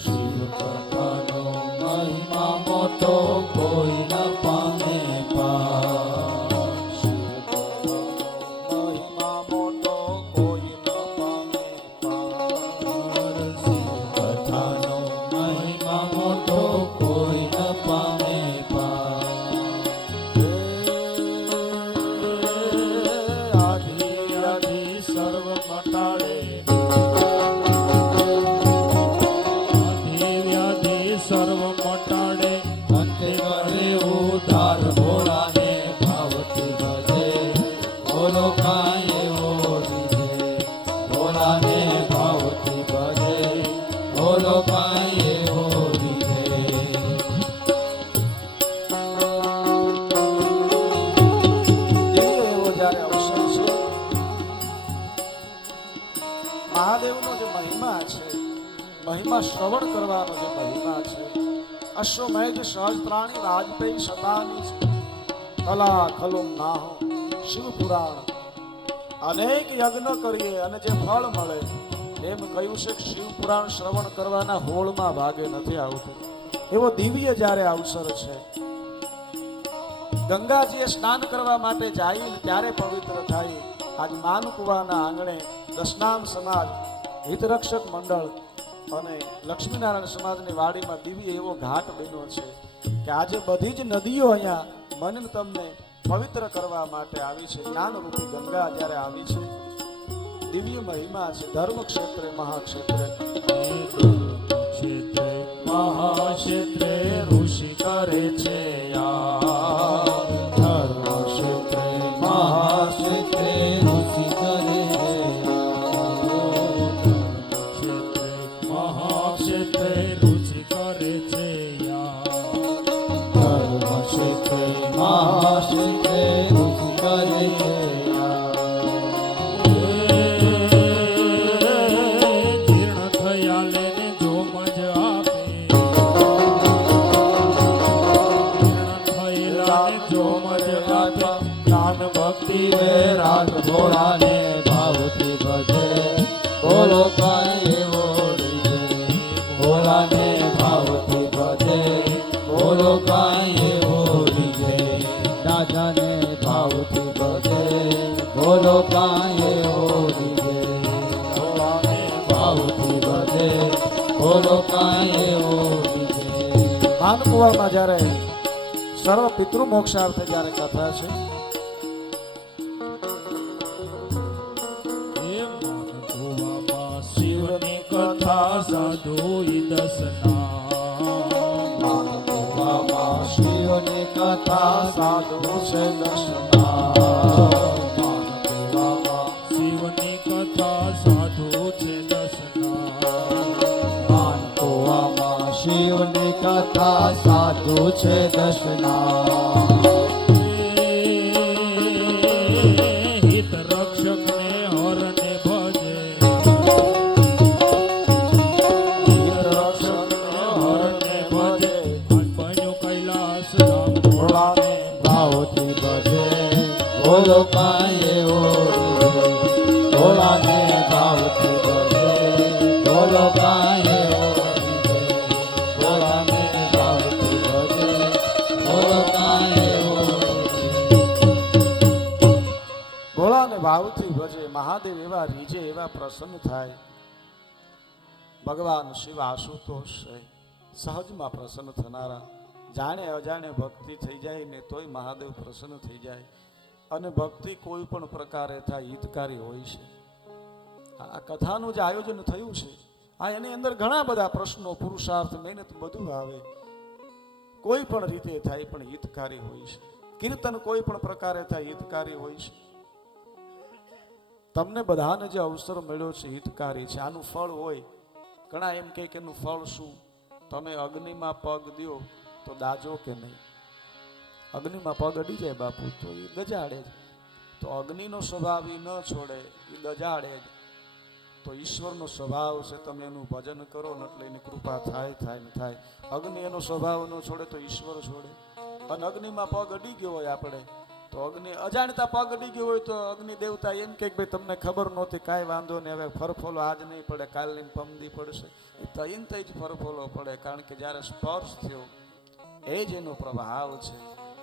શિવ કથાનો મહિમા મોટો કોઈ ન પામે પાર. મહિમા મોટો કોઈ ન પામે પાર. શિવ કથાનો મહિમા મોટો કોઈ ન પામે પાર. આદિ આદિ સર્વ મટાડે, વ્યાધિ સર્વ મટાડે, અંતે કરે ઉધાર ભોળાને ભાવથી ભજે. બોલો કાંઈ એવો દીધે, ભોળાને ભાવથી ભજે. બોલો કાંઈ એવો દીધે. એવો જ્યારે અવસર છે, મહાદેવનો જે મહિમા છે, મહિમા શ્રવણ કરવાનો જે મહિમા છે. અશ્વમેધ સહસ્ત્રાણી વાજપેયી શતાની કલા ખલુમ નાહો. શિવ પુરાણ અનેક યજ્ઞ કરીએ અને જે ફળ મળે, એમ કહ્યું છે કે શિવ પુરાણ શ્રવણ કરવાના હોળમાં ભાગે નથી આવતું. એવો દિવ્ય જ્યારે અવસર છે. ગંગાજીએ સ્નાન કરવા માટે જાય ત્યારે પવિત્ર થાય. આજ માનકુવાના આંગણે દશનામ સમાજ હિતરક્ષક મંડળ અને લક્ષ્મીનારાયણ સમાજની વાડીમાં દિવ્ય એવો ઘાટ બન્યો છે કે આજે બધી જ નદીઓ અહીંયા મને તમને પવિત્ર કરવા માટે આવી છે. જ્ઞાનરૂપી ગંગા જ્યારે આવી છે, દિવ્ય મહિમા છે. ધર્મ ક્ષેત્રે મહાક્ષેત્રે ક્ષેત્રે મહાક્ષેત્રે ઋષિ કરે છે યાદ. ધર્મ ક્ષેત્રે મહાક્ષેત્રે ઋષિ કરે છે યાદ. ધર્મ ક્ષેત્રે મહાક્ષેત્રે છે યાર. ધર્મ ક્ષેત્રે મહાક્ષેત્રે ઋષિ કરે છે જીર્ણ થયા લેને જો મજ આપે, જીર્ણ થયેલાને જો મજ આપે, જ્ઞાન ભક્તિ વૈરાગ ભોળાને ભાવથી ભજે, બોલો કાંઈ એવો રીજે, ભોળાને ભાવથી ભજે, બોલો કાંઈ એવો રીજે, રાજાને ભાવથી ભજે, બોલો કાંઈ એવો રીજે, ભોળાને ભાવથી ભજે, બોલો કાંઈ એવો રીજે. માનકુવામાં જ્યારે સર્વ પિતૃ મોક્ષાર્થે જ્યારે કથા છે, એ માનકુવામાં શિવની કથા સાધુ દસના, માનકુવામાં શિવની કથા સાધુ છે દર્શના, માનકુવામાં શિવની કથા સાધુ છે દસના. માનકુવામાં શિવની કથા સાધુ છે દર્શના. હિત રક્ષકને હરને ભજે, હિત રક્ષકને હરને ભજે, બન્યું કૈલાસ ધામ ભોળાને ભાવથી ભજે, બોલો કાંઈ એવો રીજે, ભોળાને ભાવથી ભજે, બોલો કાંઈ એવો રીજે, ભોળાને ભાવથી ભજે, બોલો કાંઈ એવો રીજે. ભોળાને ભાવથી ભજે, મહાદેવ એવા રીજે, એવા પ્રસન્ન થાય. ભગવાન શિવ આશુતોષ છે, સહજમાં પ્રસન્ન થનારા. જાણે અજાણે ભક્તિ થઈ જાય ને તોય મહાદેવ પ્રસન્ન થઈ જાય. અને ભક્તિ કોઈ પણ પ્રકારે થાય હિતકારી હોય છે. આ કથાનું જે આયોજન થયું છે, આ એની અંદર ઘણા બધા પ્રશ્નો, પુરુષાર્થ, મહેનત બધું આવે. કોઈ પણ રીતે થાય પણ હિતકારી હોય છે. કીર્તન કોઈ પણ પ્રકારે થાય હિતકારી હોય છે. તમને બધાને જે અવસર મળ્યો છે હિતકારી છે. આનું ફળ હોય, ઘણા એમ કહે કે એનું ફળ શું? તમે અગ્નિમાં પગ દ્યો તો દાજો કે નહીં? અગ્નિમાં પગ અડી જાય બાપુ તો એ દજાડે જ. તો અગ્નિનો સ્વભાવ એ ન છોડે, એ દજાડે જ. તો ઈશ્વરનો સ્વભાવ છે, તમે એનું ભજન કરો ને એટલે એની કૃપા થાય ને થાય. અગ્નિ એનો સ્વભાવ ન છોડે તો ઈશ્વર છોડે. અને અગ્નિમાં પગ અડી ગયો હોય આપણે, તો અગ્નિ અજાણતા પગ અડી ગયો હોય તો અગ્નિ દેવતા એમ કે ભાઈ તમને ખબર નહોતી, કાંઈ વાંધો નહીં, હવે ફરફોલો આજ નહીં પડે, કાલની પમદી પડશે. એ તૈન જ ફરફોલો પડે, કારણ કે જ્યારે સ્પર્શ થયો એ જ એનો પ્રભાવ છે,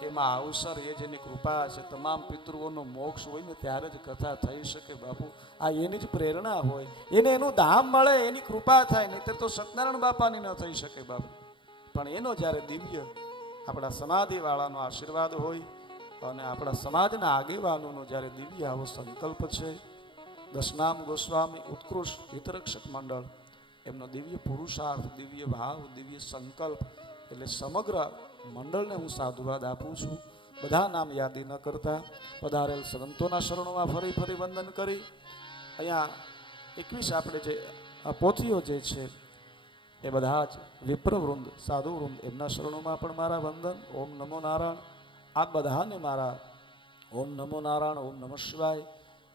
એમાં અવસર એ જેની કૃપા છે. તમામ પિતૃઓનો મોક્ષ હોય ને ત્યારે જ કથા થઈ શકે બાપુ. આ એની જ પ્રેરણા હોય, એને એનું ધામ મળે, એની કૃપા થાય. નહીં તો સત્યનારાયણ બાપાની ન થઈ શકે બાપુ. પણ એનો જ્યારે દિવ્ય આપણા સમાધિવાળાનો આશીર્વાદ હોય અને આપણા સમાજના આગેવાનોનો જ્યારે દિવ્ય આવો સંકલ્પ છે, દશનામ ગોસ્વામી ઉત્કૃષ્ટ હિતરક્ષક મંડળ, એમનો દિવ્ય પુરુષાર્થ, દિવ્ય ભાવ, દિવ્ય સંકલ્પ, એટલે સમગ્ર મંડળને હું સાધુવાદ આપું છું. બધા નામ યાદી ન કરતા પધારેલ સંતોના શરણોમાં ફરી ફરી વંદન કરી. અહીંયા 21 આપણે જે આ પોથીઓ જે છે એ બધા જ વિપ્રવૃંદ, સાધુવૃંદ, એમના શરણોમાં પણ મારા વંદન. ઓમ નમો નારાયણ. આ બધાને મારા ઓમ નમો નારાયણ, ઓમ નમઃ શિવાય.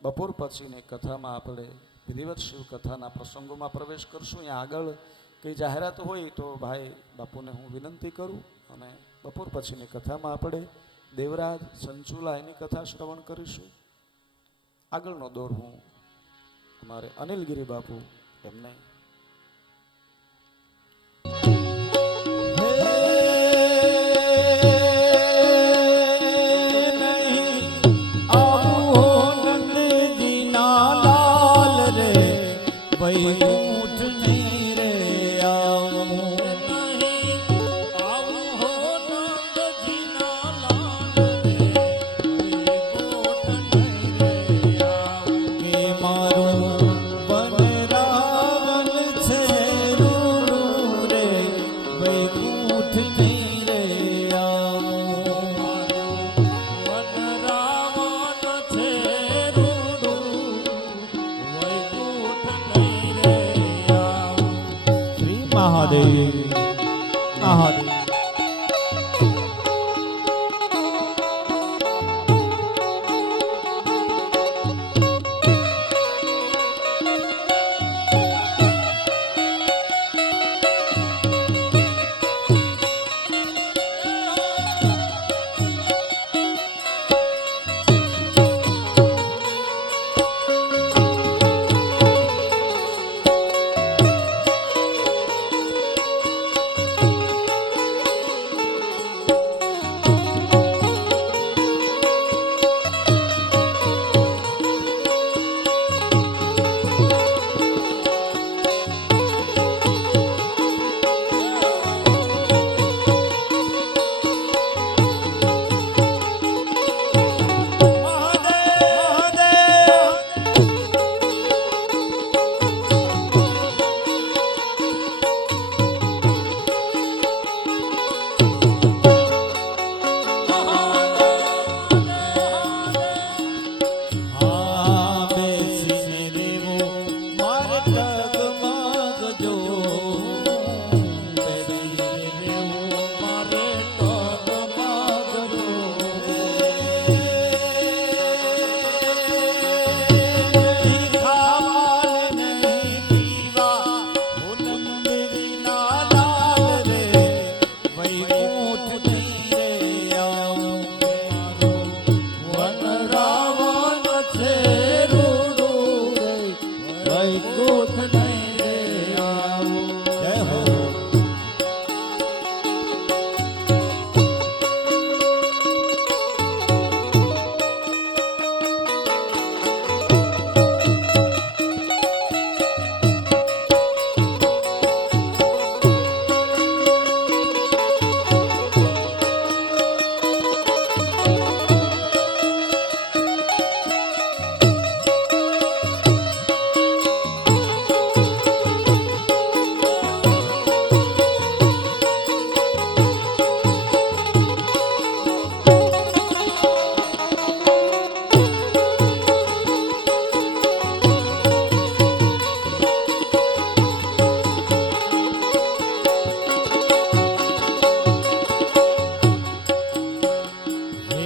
બપોર પછીની કથામાં આપણે વિધિવત શિવ કથાના પ્રસંગોમાં પ્રવેશ કરશું. અહીંયા આગળ કંઈ જાહેરાત હોય તો ભાઈ બાપુને હું વિનંતી કરું. અને બપોર પછીની કથામાં આપણે દેવરાજ સંચુલા એની કથા શ્રવણ કરીશું. આગળનો દોર હું અમારે અનિલગીરી બાપુ એમને મહાદેવ.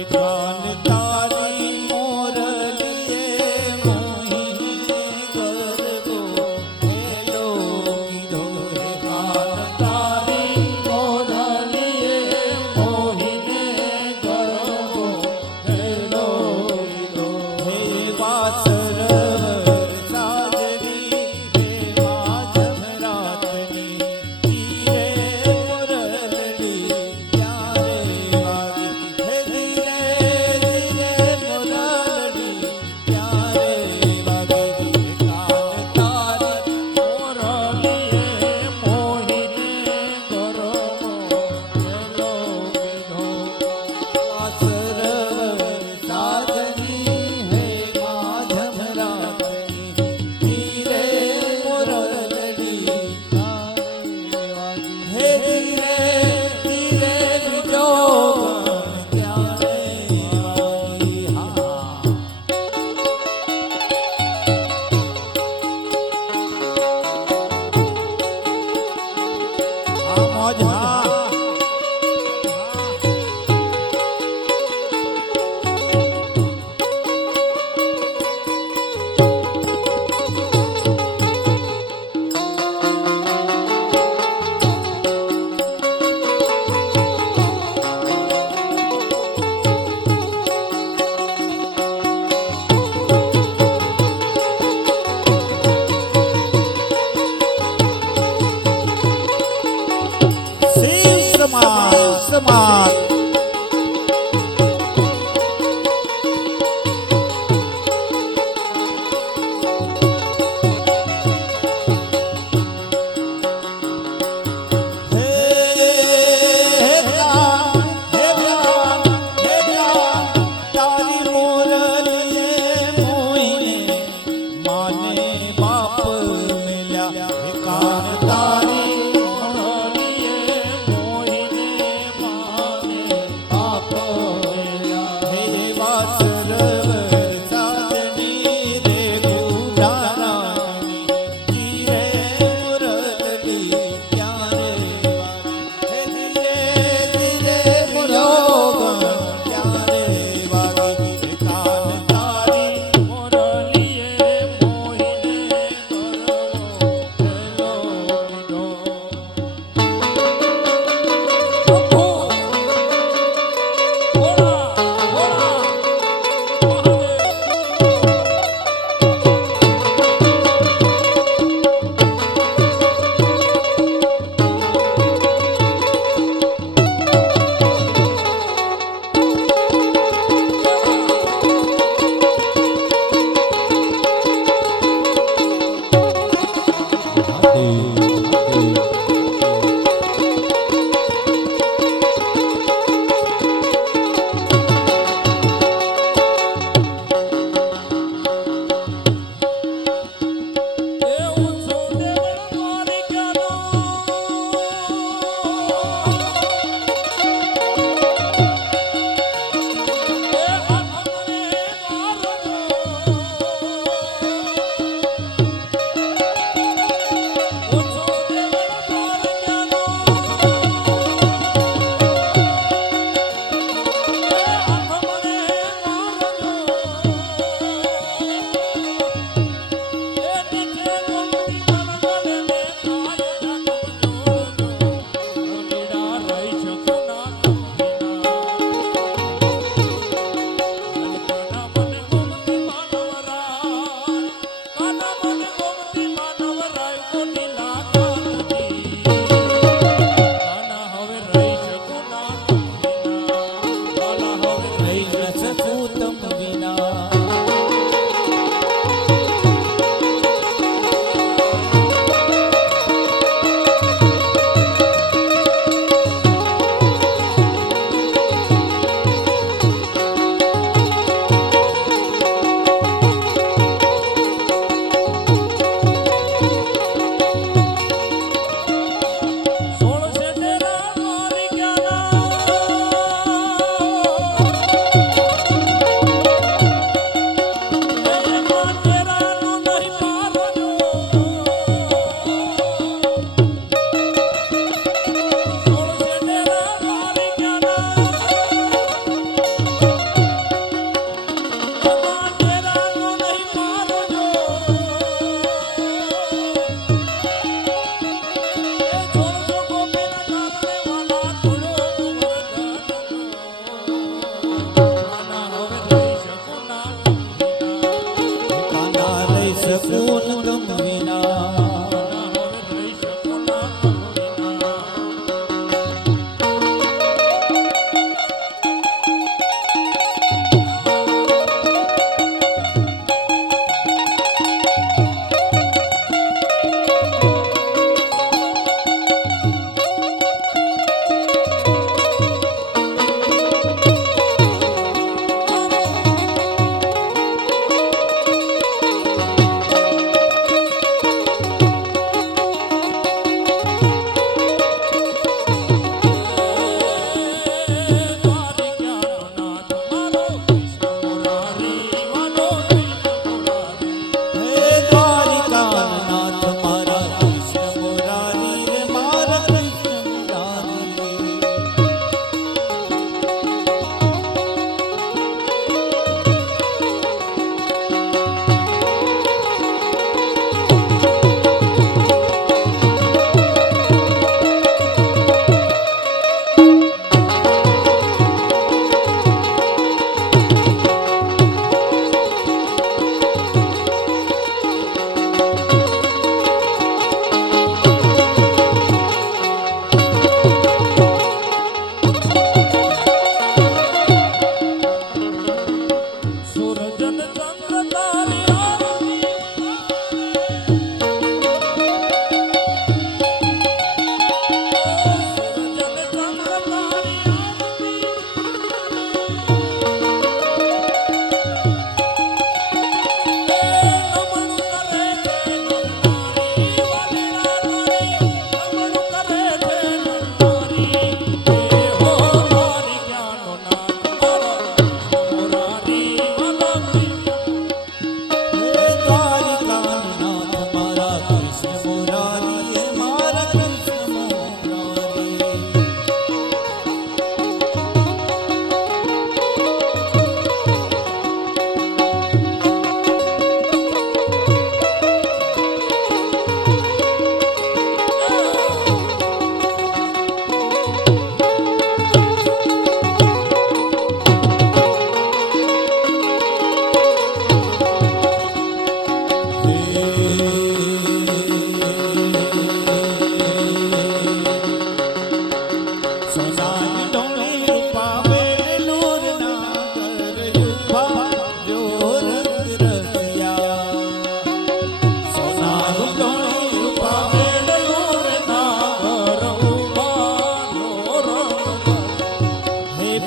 કાન તારી મોરલીએ મોહીને ધીરે ધીરે મુરોગણ ત્યારે વાગી કાન તારી મોરલીએ મોહિને કરવો પેલો કીધો. પ્રભુ, ભોળા, ભોળા, મહાદેવ.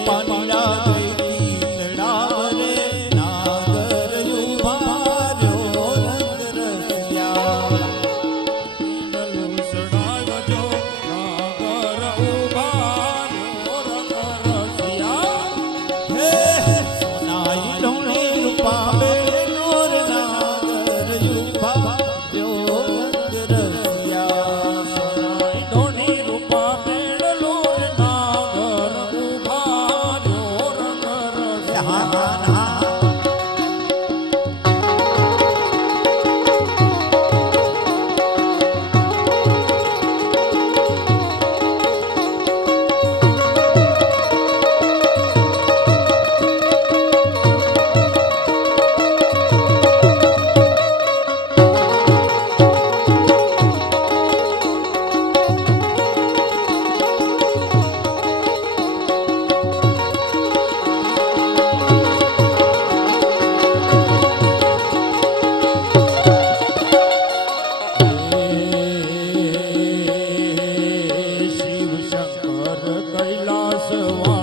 પાંડા ગઈ તળાવરે નાગર ઉભા રહ્યો રંગ રસિયા પીંડલું સડાવજો નાગર ઉભા રહ્યો રંગ રસિયા હે સોનાઈ ઢોણે રૂપા બેનો રે નાગર ઉભા રહ્યો રંગ રસિયા ઢોણી રૂપા બેડલું રે નાગર ઉભા રહ્યો રંગ રસિયા શિવ શંકર કૈલાસવા